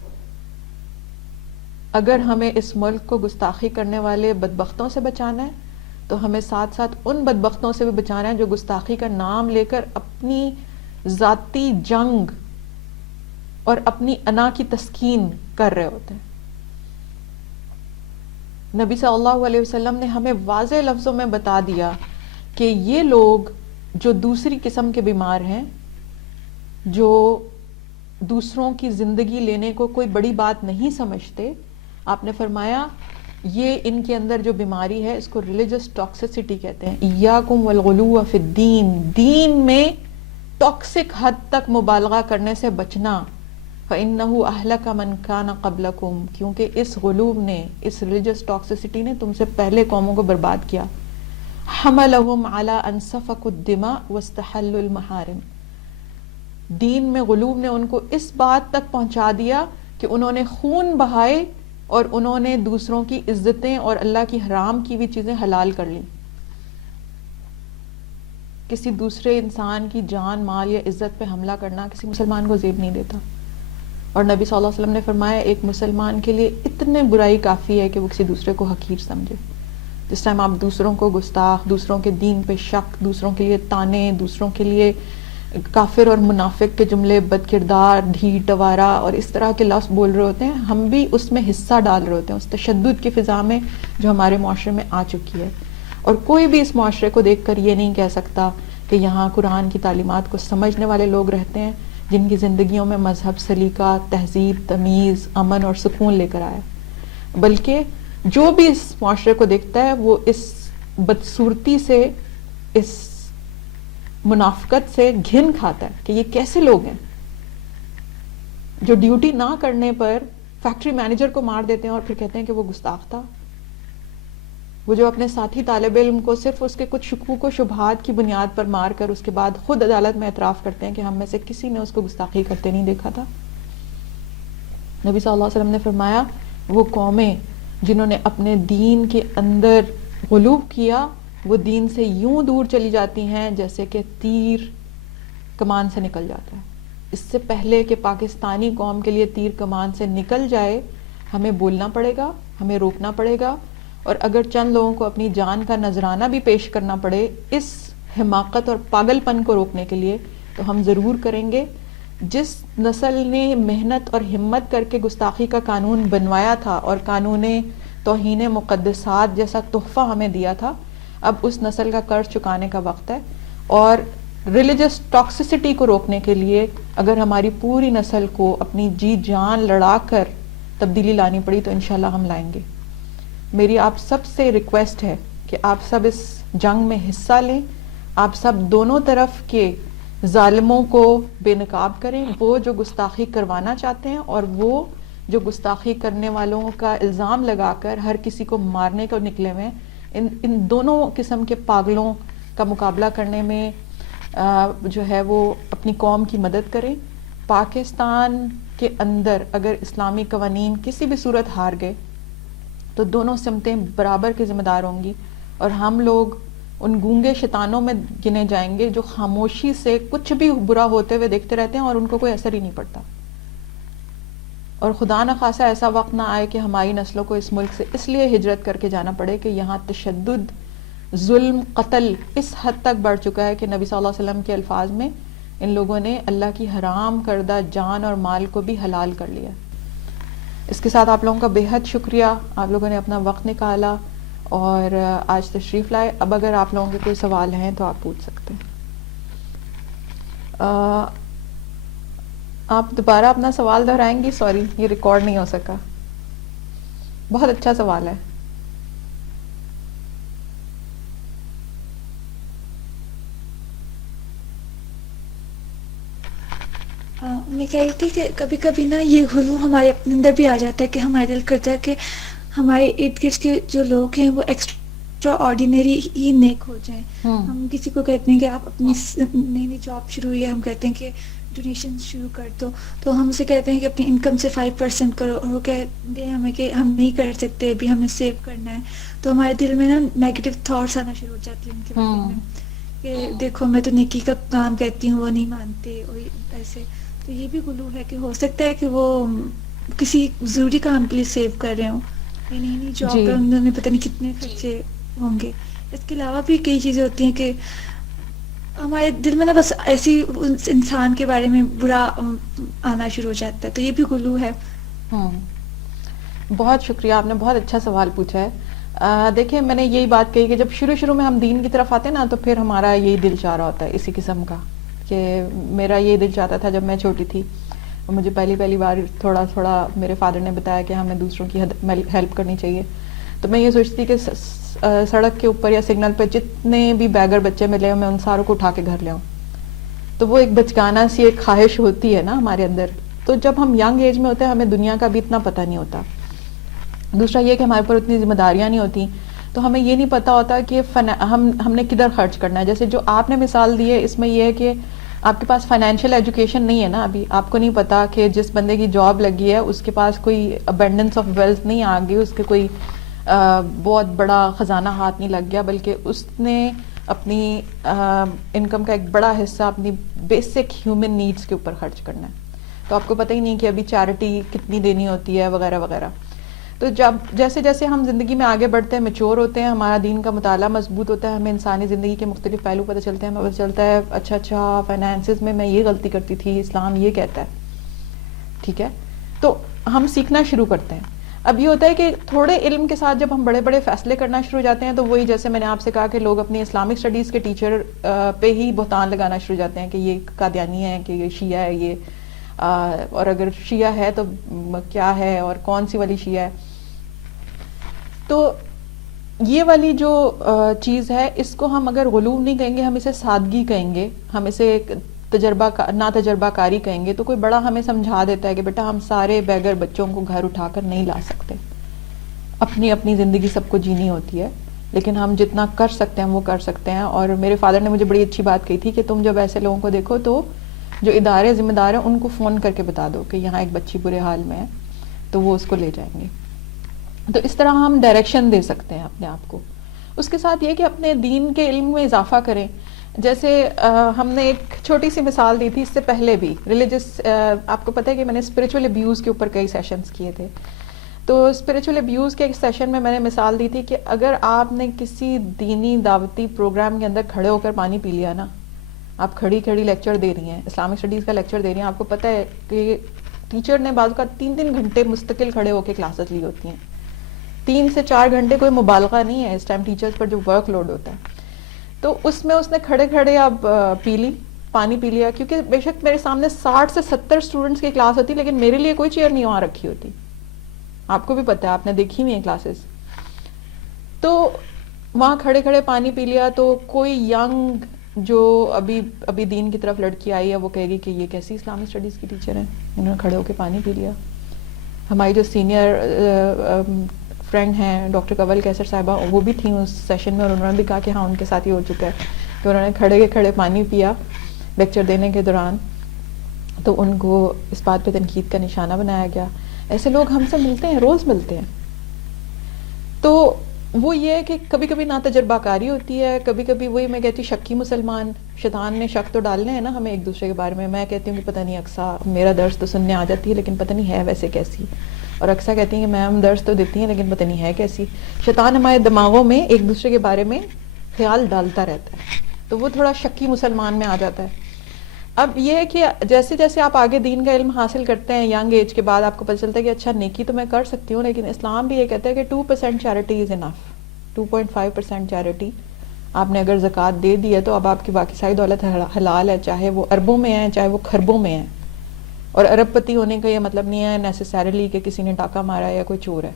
اگر ہمیں اس ملک کو گستاخی کرنے والے بدبختوں سے بچانا ہے تو ہمیں ساتھ ساتھ ان بدبختوں سے بھی بچانا ہے جو گستاخی کا نام لے کر اپنی ذاتی جنگ اور اپنی انا کی تسکین کر رہے ہوتے ہیں۔ نبی صلی اللہ علیہ وسلم نے ہمیں واضح لفظوں میں بتا دیا کہ یہ لوگ جو دوسری قسم کے بیمار ہیں، جو دوسروں کی زندگی لینے کو کوئی بڑی بات نہیں سمجھتے، آپ نے فرمایا یہ ان کے اندر جو بیماری ہے اس کو ریلیجس ٹاکسیسٹی کہتے ہیں۔ ایاکم والغلو فی الدین، دین میں ٹاکسک حد تک مبالغہ کرنے سے بچنا۔ فَإِنَّهُ أَهْلَكَ مَنْ كَانَ قَبْلَكُمْ، کیونکہ اس غلوب نے، اس ریلیجس ٹاکسیسٹی نے تم سے پہلے قوموں کو برباد کیا۔ حَمَلَهُمْ عَلَىٰ أَنْ سَفَكُوا الدِّمَاءَ وَاسْتَحَلُّوا الْمَحَارِمَ، دین میں غلوب نے ان کو اس بات تک پہنچا دیا کہ انہوں نے خون بہائے اور انہوں نے دوسروں کی عزتیں اور اللہ کی حرام کی بھی چیزیں حلال کر لیں۔ کسی دوسرے انسان کی جان، مال یا عزت پہ حملہ کرنا کسی مسلمان کو زیب نہیں دیتا، اور نبی صلی اللہ علیہ وسلم نے فرمایا ایک مسلمان کے لیے اتنے برائی کافی ہے کہ وہ کسی دوسرے کو حقیر سمجھے۔ جس ٹائم آپ دوسروں کو گستاخ، دوسروں کے دین پہ شک، دوسروں کے لیے تانے، دوسروں کے لیے کافر اور منافق کے جملے، بد کردار، ڈھیٹ، آوارہ اور اس طرح کے لفظ بول رہے ہوتے ہیں، ہم بھی اس میں حصہ ڈال رہے ہوتے ہیں، اس تشدد کی فضا میں جو ہمارے معاشرے میں آ چکی ہے. اور کوئی بھی اس معاشرے کو دیکھ کر یہ نہیں کہہ سکتا کہ یہاں قرآن کی تعلیمات کو سمجھنے والے لوگ رہتے ہیں جن کی زندگیوں میں مذہب سلیقہ، تہذیب، تمیز، امن اور سکون لے کر آیا. بلکہ جو بھی اس معاشرے کو دیکھتا ہے وہ اس بدصورتی سے، اس منافقت سے گھن کھاتا ہے کہ یہ کیسے لوگ ہیں جو ڈیوٹی نہ کرنے پر فیکٹری مینیجر کو مار دیتے ہیں اور پھر کہتے ہیں کہ وہ گستاخ تھا. وہ جو اپنے ساتھی طالب علم کو صرف اس کے کچھ شکوک و شبہات کی بنیاد پر مار کر اس کے بعد خود عدالت میں اعتراف کرتے ہیں کہ ہم میں سے کسی نے اس کو گستاخی کرتے نہیں دیکھا تھا. نبی صلی اللہ علیہ وسلم نے فرمایا وہ قومیں جنہوں نے اپنے دین کے اندر غلو کیا وہ دین سے یوں دور چلی جاتی ہیں جیسے کہ تیر کمان سے نکل جاتا ہے. اس سے پہلے کہ پاکستانی قوم کے لیے تیر کمان سے نکل جائے ہمیں بولنا پڑے گا، ہمیں روکنا پڑے گا، اور اگر چند لوگوں کو اپنی جان کا نذرانہ بھی پیش کرنا پڑے اس حماقت اور پاگل پن کو روکنے کے لیے تو ہم ضرور کریں گے. جس نسل نے محنت اور ہمت کر کے گستاخی کا قانون بنوایا تھا اور قانون توہین مقدسات جیسا تحفہ ہمیں دیا تھا، اب اس نسل کا قرض چکانے کا وقت ہے. اور ریلیجس ٹاکسسٹی کو روکنے کے لیے اگر ہماری پوری نسل کو اپنی جی جان لڑا کر تبدیلی لانی پڑی تو انشاءاللہ ہم لائیں گے. میری آپ سب سے ریکویسٹ ہے کہ آپ سب اس جنگ میں حصہ لیں، آپ سب دونوں طرف کے ظالموں کو بے نقاب کریں، وہ جو گستاخی کروانا چاہتے ہیں اور وہ جو گستاخی کرنے والوں کا الزام لگا کر ہر کسی کو مارنے کو نکلے ہوئے. ان دونوں قسم کے پاگلوں کا مقابلہ کرنے میں جو ہے وہ اپنی قوم کی مدد کریں. پاکستان کے اندر اگر اسلامی قوانین کسی بھی صورت ہار گئے تو دونوں سمتیں برابر کے ذمہ دار ہوں گی، اور ہم لوگ ان گونگے شیطانوں میں گنے جائیں گے جو خاموشی سے کچھ بھی برا ہوتے ہوئے دیکھتے رہتے ہیں اور ان کو کوئی اثر ہی نہیں پڑتا. اور خدا نخواستہ ایسا وقت نہ آئے کہ ہماری نسلوں کو اس ملک سے اس لیے ہجرت کر کے جانا پڑے کہ یہاں تشدد، ظلم، قتل اس حد تک بڑھ چکا ہے کہ نبی صلی اللہ علیہ وسلم کے الفاظ میں ان لوگوں نے اللہ کی حرام کردہ جان اور مال کو بھی حلال کر لیا. اس کے ساتھ آپ لوگوں کا بے حد شکریہ، آپ لوگوں نے اپنا وقت نکالا اور آج تشریف لائے. اب اگر آپ لوگوں کے کوئی سوال ہیں تو آپ پوچھ سکتے ہیں. آپ دوبارہ اپنا سوال دہرائیں گی؟ سوری یہ ریکارڈ نہیں ہو سکا. بہت اچھا سوال ہے. میں کہہ رہی تھی کہ کبھی کبھی نا یہ غلو ہمارے اپنے اندر بھی آ جاتا ہے کہ ہمارا دل کرتا ہے کہ ہمارے ارد گرد کے جو لوگ ہیں وہ ایکسٹرا آرڈینری ہی نیک ہو جائیں. ہم کسی کو کہتے ہیں کہ آپ اپنی نئی نئی جاب شروع ہوئی ہے، ہم کہتے ہیں کہ ڈونیشن شروع کر دو، تو ہم اسے کہتے ہیں کہ اپنی انکم سے 5% کرو، اور وہ کہتے ہیں ہمیں کہ ہم نہیں کر سکتے، ابھی ہمیں سیو کرنا ہے. تو ہمارے دل میں نا نیگیٹو تھاٹس آنا شروع ہو جاتی ہیں ان کے بارے میں کہ دیکھو میں تو نیکی کا کام کہتی ہوں، وہ نہیں مانتے، اور ایسے. تو یہ بھی غلو ہے کہ ہو سکتا ہے کہ وہ کسی ضروری کام کے لیے سیو کر رہے ہوں، نئی نئی جاب پہ انہوں نے پتہ نہیں کتنے خرچے ہوں گے. اس کے علاوہ بھی کئی چیزیں ہوتی ہیں کہ ہمارے دل میں نا بس ایسی انسان کے بارے میں برا آنا شروع ہو جاتا ہے. تو یہ بھی غلو ہے. بہت شکریہ، آپ نے بہت اچھا سوال پوچھا ہے. دیکھیں میں نے یہی بات کہی کہ جب شروع میں ہم دین کی طرف آتے ہیں نا تو پھر ہمارا یہی دل چاہ رہا ہوتا ہے اسی قسم کا، کہ میرا یہ دل چاہتا تھا جب میں چھوٹی تھی اور مجھے پہلی بار تھوڑا میرے فادر نے بتایا کہ ہمیں دوسروں کی ہیلپ کرنی چاہیے، تو میں یہ سوچتی کہ سڑک کے اوپر یا سگنل پہ جتنے بھی بیگر بچے ملے میں ان ساروں کو اٹھا کے گھر لے آؤں. تو وہ ایک بچگانہ سی ایک خواہش ہوتی ہے نا ہمارے اندر. تو جب ہم ینگ ایج میں ہوتے ہیں ہمیں دنیا کا بھی اتنا پتہ نہیں ہوتا. دوسرا یہ کہ ہمارے اوپر اتنی ذمہ داریاں نہیں ہوتی، تو ہمیں یہ نہیں پتا ہوتا کہ ہم نے کدھر خرچ کرنا ہے. جیسے جو آپ نے مثال دی ہے اس میں یہ ہے کہ آپ کے پاس فائنینشیل ایجوکیشن نہیں ہے نا، ابھی آپ کو نہیں پتا کہ جس بندے کی جاب لگی ہے اس کے پاس کوئی ابنڈنس آف ویلتھ نہیں آ گئی، اس کے کوئی بہت بڑا خزانہ ہاتھ نہیں لگ گیا، بلکہ اس نے اپنی انکم کا ایک بڑا حصہ اپنی بیسک ہیومن نیڈس کے اوپر خرچ کرنا ہے. تو آپ کو پتہ ہی نہیں کہ ابھی چیریٹی کتنی دینی ہوتی ہے وغیرہ وغیرہ. تو جب جیسے جیسے ہم زندگی میں آگے بڑھتے ہیں، میچور ہوتے ہیں، ہمارا دین کا مطالعہ مضبوط ہوتا ہے، ہمیں انسانی زندگی کے مختلف پہلو پتہ چلتے ہیں، ہمیں پتہ چلتا ہے اچھا فائنینسز میں یہ غلطی کرتی تھی، اسلام یہ کہتا ہے، ٹھیک ہے، تو ہم سیکھنا شروع کرتے ہیں. اب یہ ہوتا ہے کہ تھوڑے علم کے ساتھ جب ہم بڑے بڑے فیصلے کرنا شروع ہو جاتے ہیں تو وہی جیسے میں نے آپ سے کہا کہ لوگ اپنی اسلامک اسٹڈیز کے ٹیچر پہ ہی بہتان لگانا شروع ہو جاتے ہیں کہ یہ قادیانی ہے، کہ یہ شیعہ ہے، یہ اور اگر شیعہ ہے تو کیا ہے اور کون سی والی شیعہ ہے. تو یہ والی جو چیز ہے اس کو ہم اگر غلو نہیں کہیں گے، ہم اسے سادگی کہیں گے، ہم اسے نا تجربہ کاری کہیں گے، تو کوئی بڑا ہمیں سمجھا دیتا ہے کہ بیٹا ہم سارے بیگر بچوں کو گھر اٹھا کر نہیں لا سکتے، اپنی اپنی زندگی سب کو جینی ہوتی ہے، لیکن ہم جتنا کر سکتے ہیں وہ کر سکتے ہیں. اور میرے فادر نے مجھے بڑی اچھی بات کہی تھی کہ تم جب ایسے لوگوں کو دیکھو تو جو ادارے ذمہ دار ہیں ان کو فون کر کے بتا دو کہ یہاں ایک بچی برے حال میں ہے، تو وہ اس کو لے جائیں گے. تو اس طرح ہم ڈائریکشن دے سکتے ہیں اپنے آپ کو. اس کے ساتھ یہ کہ اپنے دین کے علم میں اضافہ کریں. جیسے ہم نے ایک چھوٹی سی مثال دی تھی اس سے پہلے بھی ریلیجس، آپ کو پتہ ہے کہ میں نے اسپریچول ابیوز کے اوپر کئی سیشنز کیے تھے. تو اسپریچول ابیوز کے ایک سیشن میں نے مثال دی تھی کہ اگر آپ نے کسی دینی دعوتی پروگرام کے اندر کھڑے ہو کر پانی پی لیا نا، آپ کھڑی لیکچر دے رہی ہیں، اسلامک اسٹڈیز کا لیکچر دے رہی ہیں، آپ کو پتہ ہے کہ ٹیچر نے بعض کا 3 گھنٹے مستقل کھڑے ہو کے کلاسز لی ہوتی ہیں، 3 سے 4 گھنٹے کوئی مبالغہ نہیں ہے اس ٹائم ٹیچرز پر جو ورک لوڈ ہوتا ہے. تو اس میں اس نے کھڑے اب پانی پی لیا، کیونکہ بے شک میرے سامنے 60 سے 70 اسٹوڈنٹس کی کلاس ہوتی لیکن میرے لیے کوئی چیئر نہیں وہاں رکھی ہوتی. آپ کو بھی پتا ہے، آپ نے دیکھی ہوئی ہیں کلاسز. تو وہاں کھڑے پانی پی لیا تو کوئی ینگ جو ابھی دین کی طرف لڑکی آئی ہے وہ کہے گی کہ یہ کیسی اسلامی اسٹڈیز کی ٹیچر ہیں، انہوں نے کھڑے ہو کے پانی پی لیا. ہماری جو سینئر فرینڈ ہیں ڈاکٹر کنول کیسر صاحبہ، وہ بھی تھیں اس سیشن میں، اور انہوں نے بھی کہا کہ ہاں ان کے ساتھ یہ ہو چکا ہے کہ انہوں نے کھڑے پانی پیا لیکچر دینے کے دوران، تو ان کو اس بات پہ تنقید کا نشانہ بنایا گیا. ایسے لوگ ہم سے ملتے ہیں، روز ملتے ہیں. تو وہ یہ ہے کہ کبھی کبھی ناتجربہ کاری ہوتی ہے، کبھی کبھی وہی میں کہتی ہوں شکی مسلمان، شیطان نے شک تو ڈالنے ہیں نا ہمیں ایک دوسرے کے بارے میں. میں کہتی ہوں کہ پتہ نہیں اقصا میرا درس تو سننے آ جاتی ہے لیکن پتہ نہیں ہے ویسے کیسی، اور اقصا کہتی ہیں کہ میم درس تو دیتی ہیں لیکن پتہ نہیں ہے کیسی. شیطان ہمارے دماغوں میں ایک دوسرے کے بارے میں خیال ڈالتا رہتا ہے، تو وہ تھوڑا شکی مسلمان میں آ جاتا ہے. اب یہ ہے کہ جیسے جیسے آپ آگے دین کا علم حاصل کرتے ہیں ینگ ایج کے بعد، آپ کو پتہ چلتا ہے کہ اچھا نیکی تو میں کر سکتی ہوں، لیکن اسلام بھی یہ کہتا ہے کہ 2% چیریٹی از انف. 2.5% چیریٹی آپ نے اگر زکوٰۃ دے دی ہے تو اب آپ کی باقی ساری دولت حلال ہے، چاہے وہ اربوں میں ہے چاہے وہ کھربوں میں ہے. اور ارب پتی ہونے کا یہ مطلب نہیں ہے نیسیسریلی کہ کسی نے ڈاکہ مارا ہے یا کوئی چور ہے.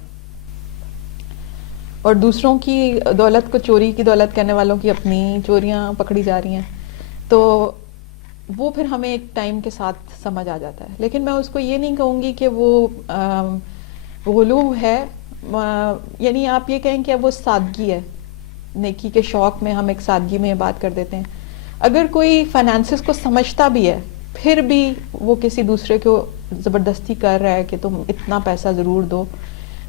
اور دوسروں کی دولت کو چوری کی دولت کہنے والوں کی اپنی چوریاں پکڑی جا رہی ہیں، تو وہ پھر ہمیں ایک ٹائم کے ساتھ سمجھ آ جاتا ہے. لیکن میں اس کو یہ نہیں کہوں گی کہ وہ غلو ہے، یعنی آپ یہ کہیں کہ اب وہ سادگی ہے، نیکی کے شوق میں ہم ایک سادگی میں بات کر دیتے ہیں. اگر کوئی فائنانسز کو سمجھتا بھی ہے پھر بھی وہ کسی دوسرے کو زبردستی کر رہا ہے کہ تم اتنا پیسہ ضرور دو،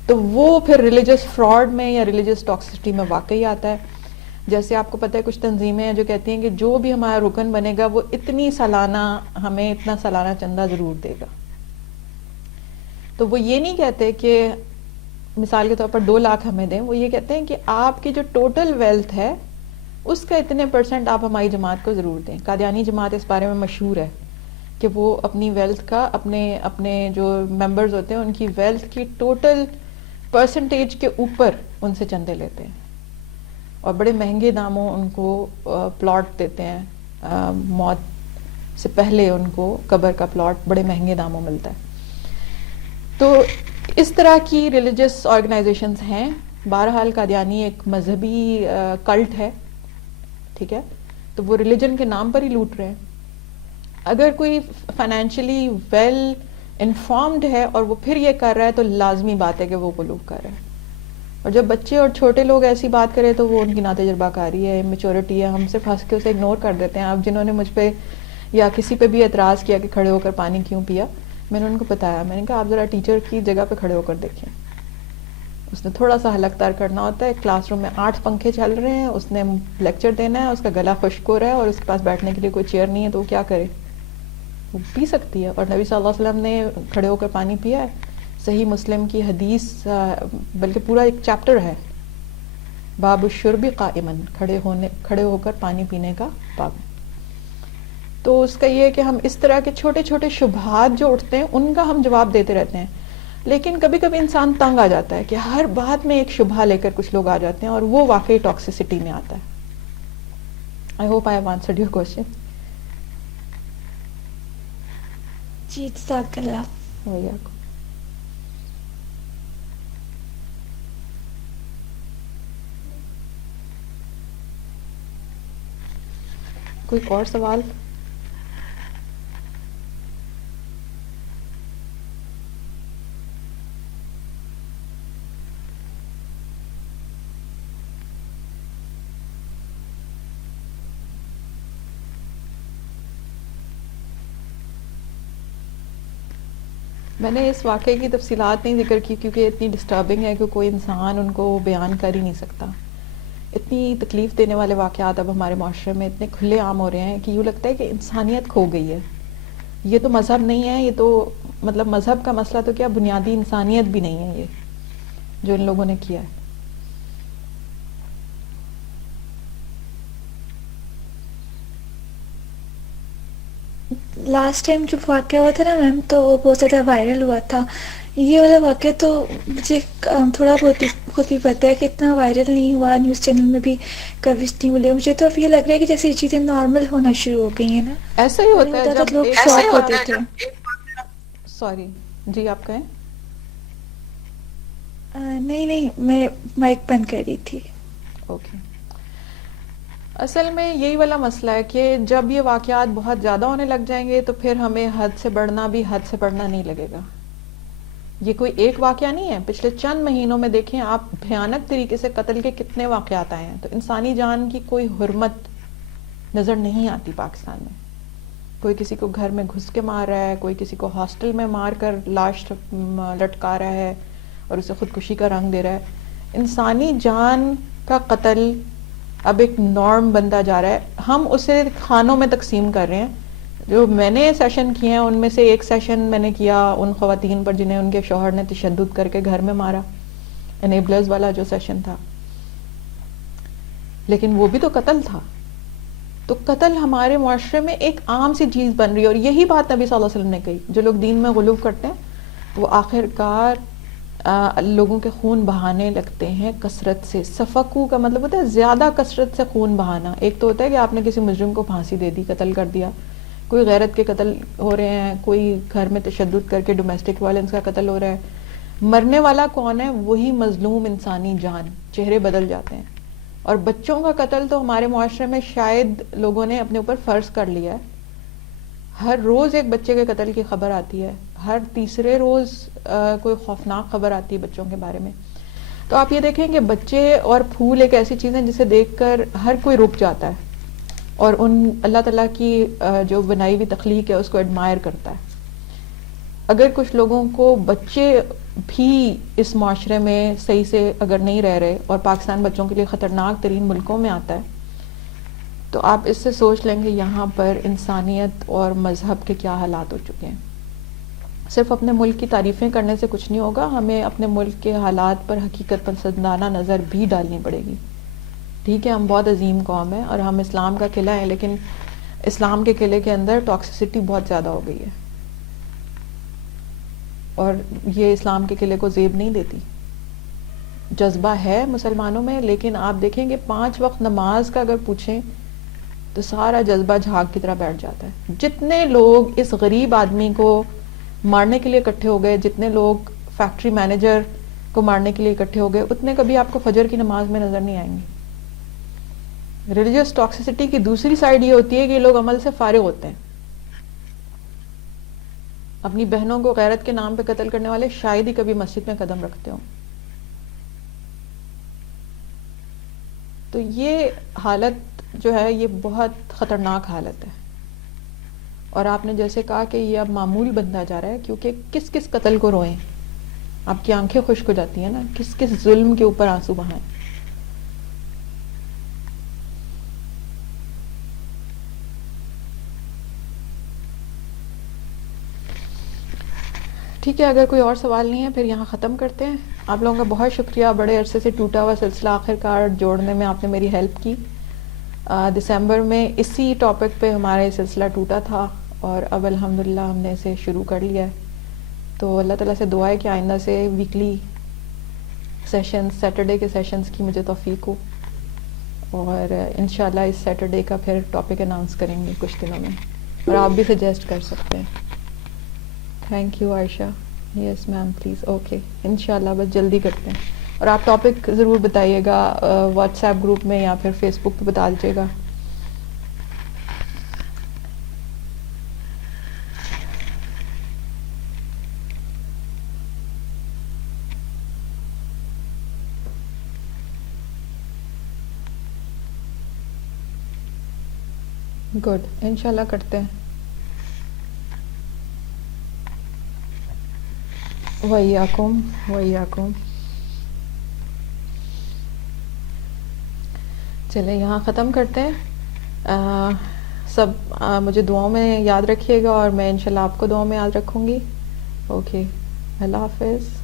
تو وہ پھر ریلیجس فراڈ میں یا ریلیجس ٹاکسٹی میں واقعی آتا ہے. جیسے آپ کو پتہ ہے کچھ تنظیمیں ہیں جو کہتی ہیں کہ جو بھی ہمارا رکن بنے گا وہ اتنی سالانہ ہمیں اتنا سالانہ چندہ ضرور دے گا. تو وہ یہ نہیں کہتے کہ مثال کے طور پر 2 لاکھ ہمیں دیں، وہ یہ کہتے ہیں کہ آپ کی جو ٹوٹل ویلتھ ہے اس کا اتنے % آپ ہماری جماعت کو ضرور دیں. قادیانی جماعت اس بارے میں مشہور ہے کہ وہ اپنی ویلتھ کا اپنے جو ممبرز ہوتے ہیں ان کی ویلتھ کی ٹوٹل % کے اوپر ان سے چندے لیتے ہیں، اور بڑے مہنگے داموں ان کو پلاٹ دیتے ہیں. موت سے پہلے ان کو قبر کا پلاٹ بڑے مہنگے داموں ملتا ہے. تو اس طرح کی ریلیجس آرگنائزیشنز ہیں. بہرحال قادیانی ایک مذہبی کلٹ ہے، ٹھیک ہے، تو وہ ریلیجن کے نام پر ہی لوٹ رہے ہیں. اگر کوئی فائنینشلی ویل انفارمڈ ہے اور وہ پھر یہ کر رہا ہے تو لازمی بات ہے کہ وہ غلو کر رہا ہے. اور جب بچے اور چھوٹے لوگ ایسی بات کریں تو وہ ان کی ناتجربہ کاری ہے، میچورٹی ہے، ہم صرف ہنس کے اسے اگنور کر دیتے ہیں. اب جنہوں نے مجھ پہ یا کسی پہ بھی اعتراض کیا کہ کھڑے ہو کر پانی کیوں پیا، میں نے ان کو بتایا، میں نے کہا آپ ذرا ٹیچر کی جگہ پہ کھڑے ہو کر دیکھیں. اس نے تھوڑا سا حلق تار کرنا ہوتا ہے، کلاس روم میں 8 پنکھے چل رہے ہیں، اس نے لیکچر دینا ہے، اس کا گلا خشک ہو رہا ہے اور اس کے پاس بیٹھنے کے لیے کوئی چیئر نہیں ہے، تو وہ کیا کرے؟ وہ پی سکتی ہے. اور نبی صلی اللہ علیہ وسلم نے کھڑے ہو کر پانی پیا ہے. صحیح مسلم کی حدیث، بلکہ پورا ایک چیپٹر ہے باب الشرب قائمن، کھڑے ہو کر پانی پینے کا باب. تو اس کا یہ ہے کہ ہم اس طرح کے چھوٹے چھوٹے شبہات جو اٹھتے ہیں ان کا ہم جواب دیتے رہتے ہیں، لیکن کبھی کبھی انسان تنگ آ جاتا ہے کہ ہر بات میں ایک شبہ لے کر کچھ لوگ آ جاتے ہیں، اور وہ واقعی ٹاکسیسٹی میں آتا ہے. I hope I have answered your question. جی جزاک اللہ. وعلیکم. کوئی اور سوال؟ میں نے اس واقعے کی تفصیلات نہیں ذکر کی کیونکہ اتنی ڈسٹربنگ ہے کہ کوئی انسان ان کو بیان کر ہی نہیں سکتا. اتنی تکلیف دینے والے واقعات اب ہمارے معاشرے میں اتنے کھلے عام ہو رہے ہیں کہ یوں لگتا ہے کہ انسانیت کھو گئی ہے. یہ تو مذہب نہیں ہے، یہ تو مطلب مذہب کا مسئلہ تو کیا، بنیادی انسانیت بھی نہیں ہے یہ جو ان لوگوں نے کیا ہے. لاسٹ ٹائم جو واقعہ ہوا تھا نا میم، تو وہ بہت زیادہ وائرل ہوا تھا. یہ والا واقعہ تو مجھے تھوڑا بہت خود بھی پتہ ہے کہ اتنا وائرل نہیں ہوا، نیوز چینل میں بھی کوریج نہیں ملے. مجھے تو اب یہ لگ رہا ہے کہ جیسے یہ چیزیں نارمل ہونا شروع ہو گئی ہیں نا. ایسا ہی ہوتا ہے ہوتا تھا جب لوگ شوق ہوتے تھے. سوری جی آپ کہیں. نہیں میں مائک بند کر رہی تھی. اوکے. اصل میں یہی والا مسئلہ ہے کہ جب یہ واقعات بہت زیادہ ہونے لگ جائیں گے تو پھر ہمیں حد سے بڑھنا نہیں لگے گا. یہ کوئی ایک واقعہ نہیں ہے، پچھلے چند مہینوں میں دیکھیں آپ بھیانک طریقے سے قتل کے کتنے واقعات آئے ہیں. تو انسانی جان کی کوئی حرمت نظر نہیں آتی پاکستان میں. کوئی کسی کو گھر میں گھس کے مار رہا ہے، کوئی کسی کو ہاسٹل میں مار کر لاش لٹکا رہا ہے اور اسے خودکشی کا رنگ دے رہا ہے. انسانی جان کا قتل اب ایک نارم بنتا جا رہا ہے. ہم اسے خانوں میں تقسیم کر رہے ہیں. جو میں نے سیشن کیے ہیں ان میں سے ایک سیشن میں نے کیا ان خواتین پر جنہیں ان کے شوہر نے تشدد کر کے گھر میں مارا، انیبلرز والا جو سیشن تھا، لیکن وہ بھی تو قتل تھا. تو قتل ہمارے معاشرے میں ایک عام سی چیز بن رہی ہے، اور یہی بات نبی صلی اللہ علیہ وسلم نے کہی. جو لوگ دین میں غلو کرتے ہیں وہ آخر کار لوگوں کے خون بہانے لگتے ہیں کثرت سے. سفکو کا مطلب ہوتا ہے زیادہ کثرت سے خون بہانا. ایک تو ہوتا ہے کہ آپ نے کسی مجرم کو پھانسی دے دی، قتل کر دیا، کوئی غیرت کے قتل ہو رہے ہیں، کوئی گھر میں تشدد کر کے ڈومیسٹک وائلنس کا قتل ہو رہا ہے. مرنے والا کون ہے؟ وہی مظلوم انسانی جان. چہرے بدل جاتے ہیں. اور بچوں کا قتل تو ہمارے معاشرے میں شاید لوگوں نے اپنے اوپر فرض کر لیا ہے. ہر روز ایک بچے کے قتل کی خبر آتی ہے، ہر تیسرے روز کوئی خوفناک خبر آتی ہے بچوں کے بارے میں. تو آپ یہ دیکھیں کہ بچے اور پھول ایک ایسی چیز ہے جسے دیکھ کر ہر کوئی رک جاتا ہے اور ان اللہ تعالیٰ کی جو بنائی ہوئی تخلیق ہے اس کو ایڈمائر کرتا ہے. اگر کچھ لوگوں کو بچے بھی اس معاشرے میں صحیح سے اگر نہیں رہ رہے، اور پاکستان بچوں کے لیے خطرناک ترین ملکوں میں آتا ہے، تو آپ اس سے سوچ لیں گے یہاں پر انسانیت اور مذہب کے کیا حالات ہو چکے ہیں. صرف اپنے ملک کی تعریفیں کرنے سے کچھ نہیں ہوگا، ہمیں اپنے ملک کے حالات پر حقیقت پسندانہ نظر بھی ڈالنی پڑے گی. ٹھیک ہے، ہم بہت عظیم قوم ہے اور ہم اسلام کا قلعہ ہے، لیکن اسلام کے قلعے کے اندر ٹاکسیسٹی بہت زیادہ ہو گئی ہے، اور یہ اسلام کے قلعے کو زیب نہیں دیتی. جذبہ ہے مسلمانوں میں، لیکن آپ دیکھیں گے 5 وقت نماز کا اگر پوچھیں تو سارا جذبہ جھاگ کی طرح بیٹھ جاتا ہے. جتنے لوگ اس غریب آدمی کو مارنے کے لیے اکٹھے ہو گئے، جتنے لوگ فیکٹری مینیجر کو مارنے کے لیے اکٹھے ہو گئے، اتنے کبھی آپ کو فجر کی نماز میں نظر نہیں آئیں گے. ریلیجیس ٹاکسیسٹی کی دوسری سائڈ یہ ہوتی ہے کہ یہ لوگ عمل سے فارغ ہوتے ہیں. اپنی بہنوں کو غیرت کے نام پہ قتل کرنے والے شاید ہی کبھی مسجد میں قدم رکھتے ہوں. تو یہ حالت جو ہے یہ بہت خطرناک حالت ہے. اور آپ نے جیسے کہا کہ یہ اب معمول بنتا جا رہا ہے، کیونکہ کس کس قتل کو روئیں، آپ کی آنکھیں خشک ہو جاتی ہیں نا، کس کس ظلم کے اوپر آنسو بہائیں. ٹھیک ہے، اگر کوئی اور سوال نہیں ہے پھر یہاں ختم کرتے ہیں. آپ لوگوں کا بہت شکریہ، بڑے عرصے سے ٹوٹا ہوا سلسلہ آخر کار جوڑنے میں آپ نے میری ہیلپ کی. دسمبر میں اسی ٹاپک پہ ہمارا یہ سلسلہ ٹوٹا تھا اور اب الحمدللہ ہم نے اسے شروع کر لیا ہے. تو اللہ تعالیٰ سے دعا ہے کہ آئندہ سے ویکلی سیشنز، سیٹرڈے کے سیشنز کی مجھے توفیق ہو، اور انشاءاللہ اس سیٹرڈے کا پھر ٹاپک اناؤنس کریں گے کچھ دنوں میں، اور آپ بھی سجیسٹ کر سکتے ہیں. Thank you Ayesha. Yes ma'am please. Okay انشاءاللہ بس جلدی کرتے ہیں. اور آپ ٹاپک ضرور بتائیے گا واٹس ایپ گروپ میں یا پھر فیس بک پہ بتا دیجیے گا. گڈ، انشاءاللہ کرتے ہیں. وَإِيَّاكُمْ وَإِيَّاكُمْ. چلیں یہاں ختم کرتے ہیں. سب مجھے دعاؤں میں یاد رکھیے گا اور میں انشاءاللہ آپ کو دعاؤں میں یاد رکھوں گی. اوکے، اللہ حافظ.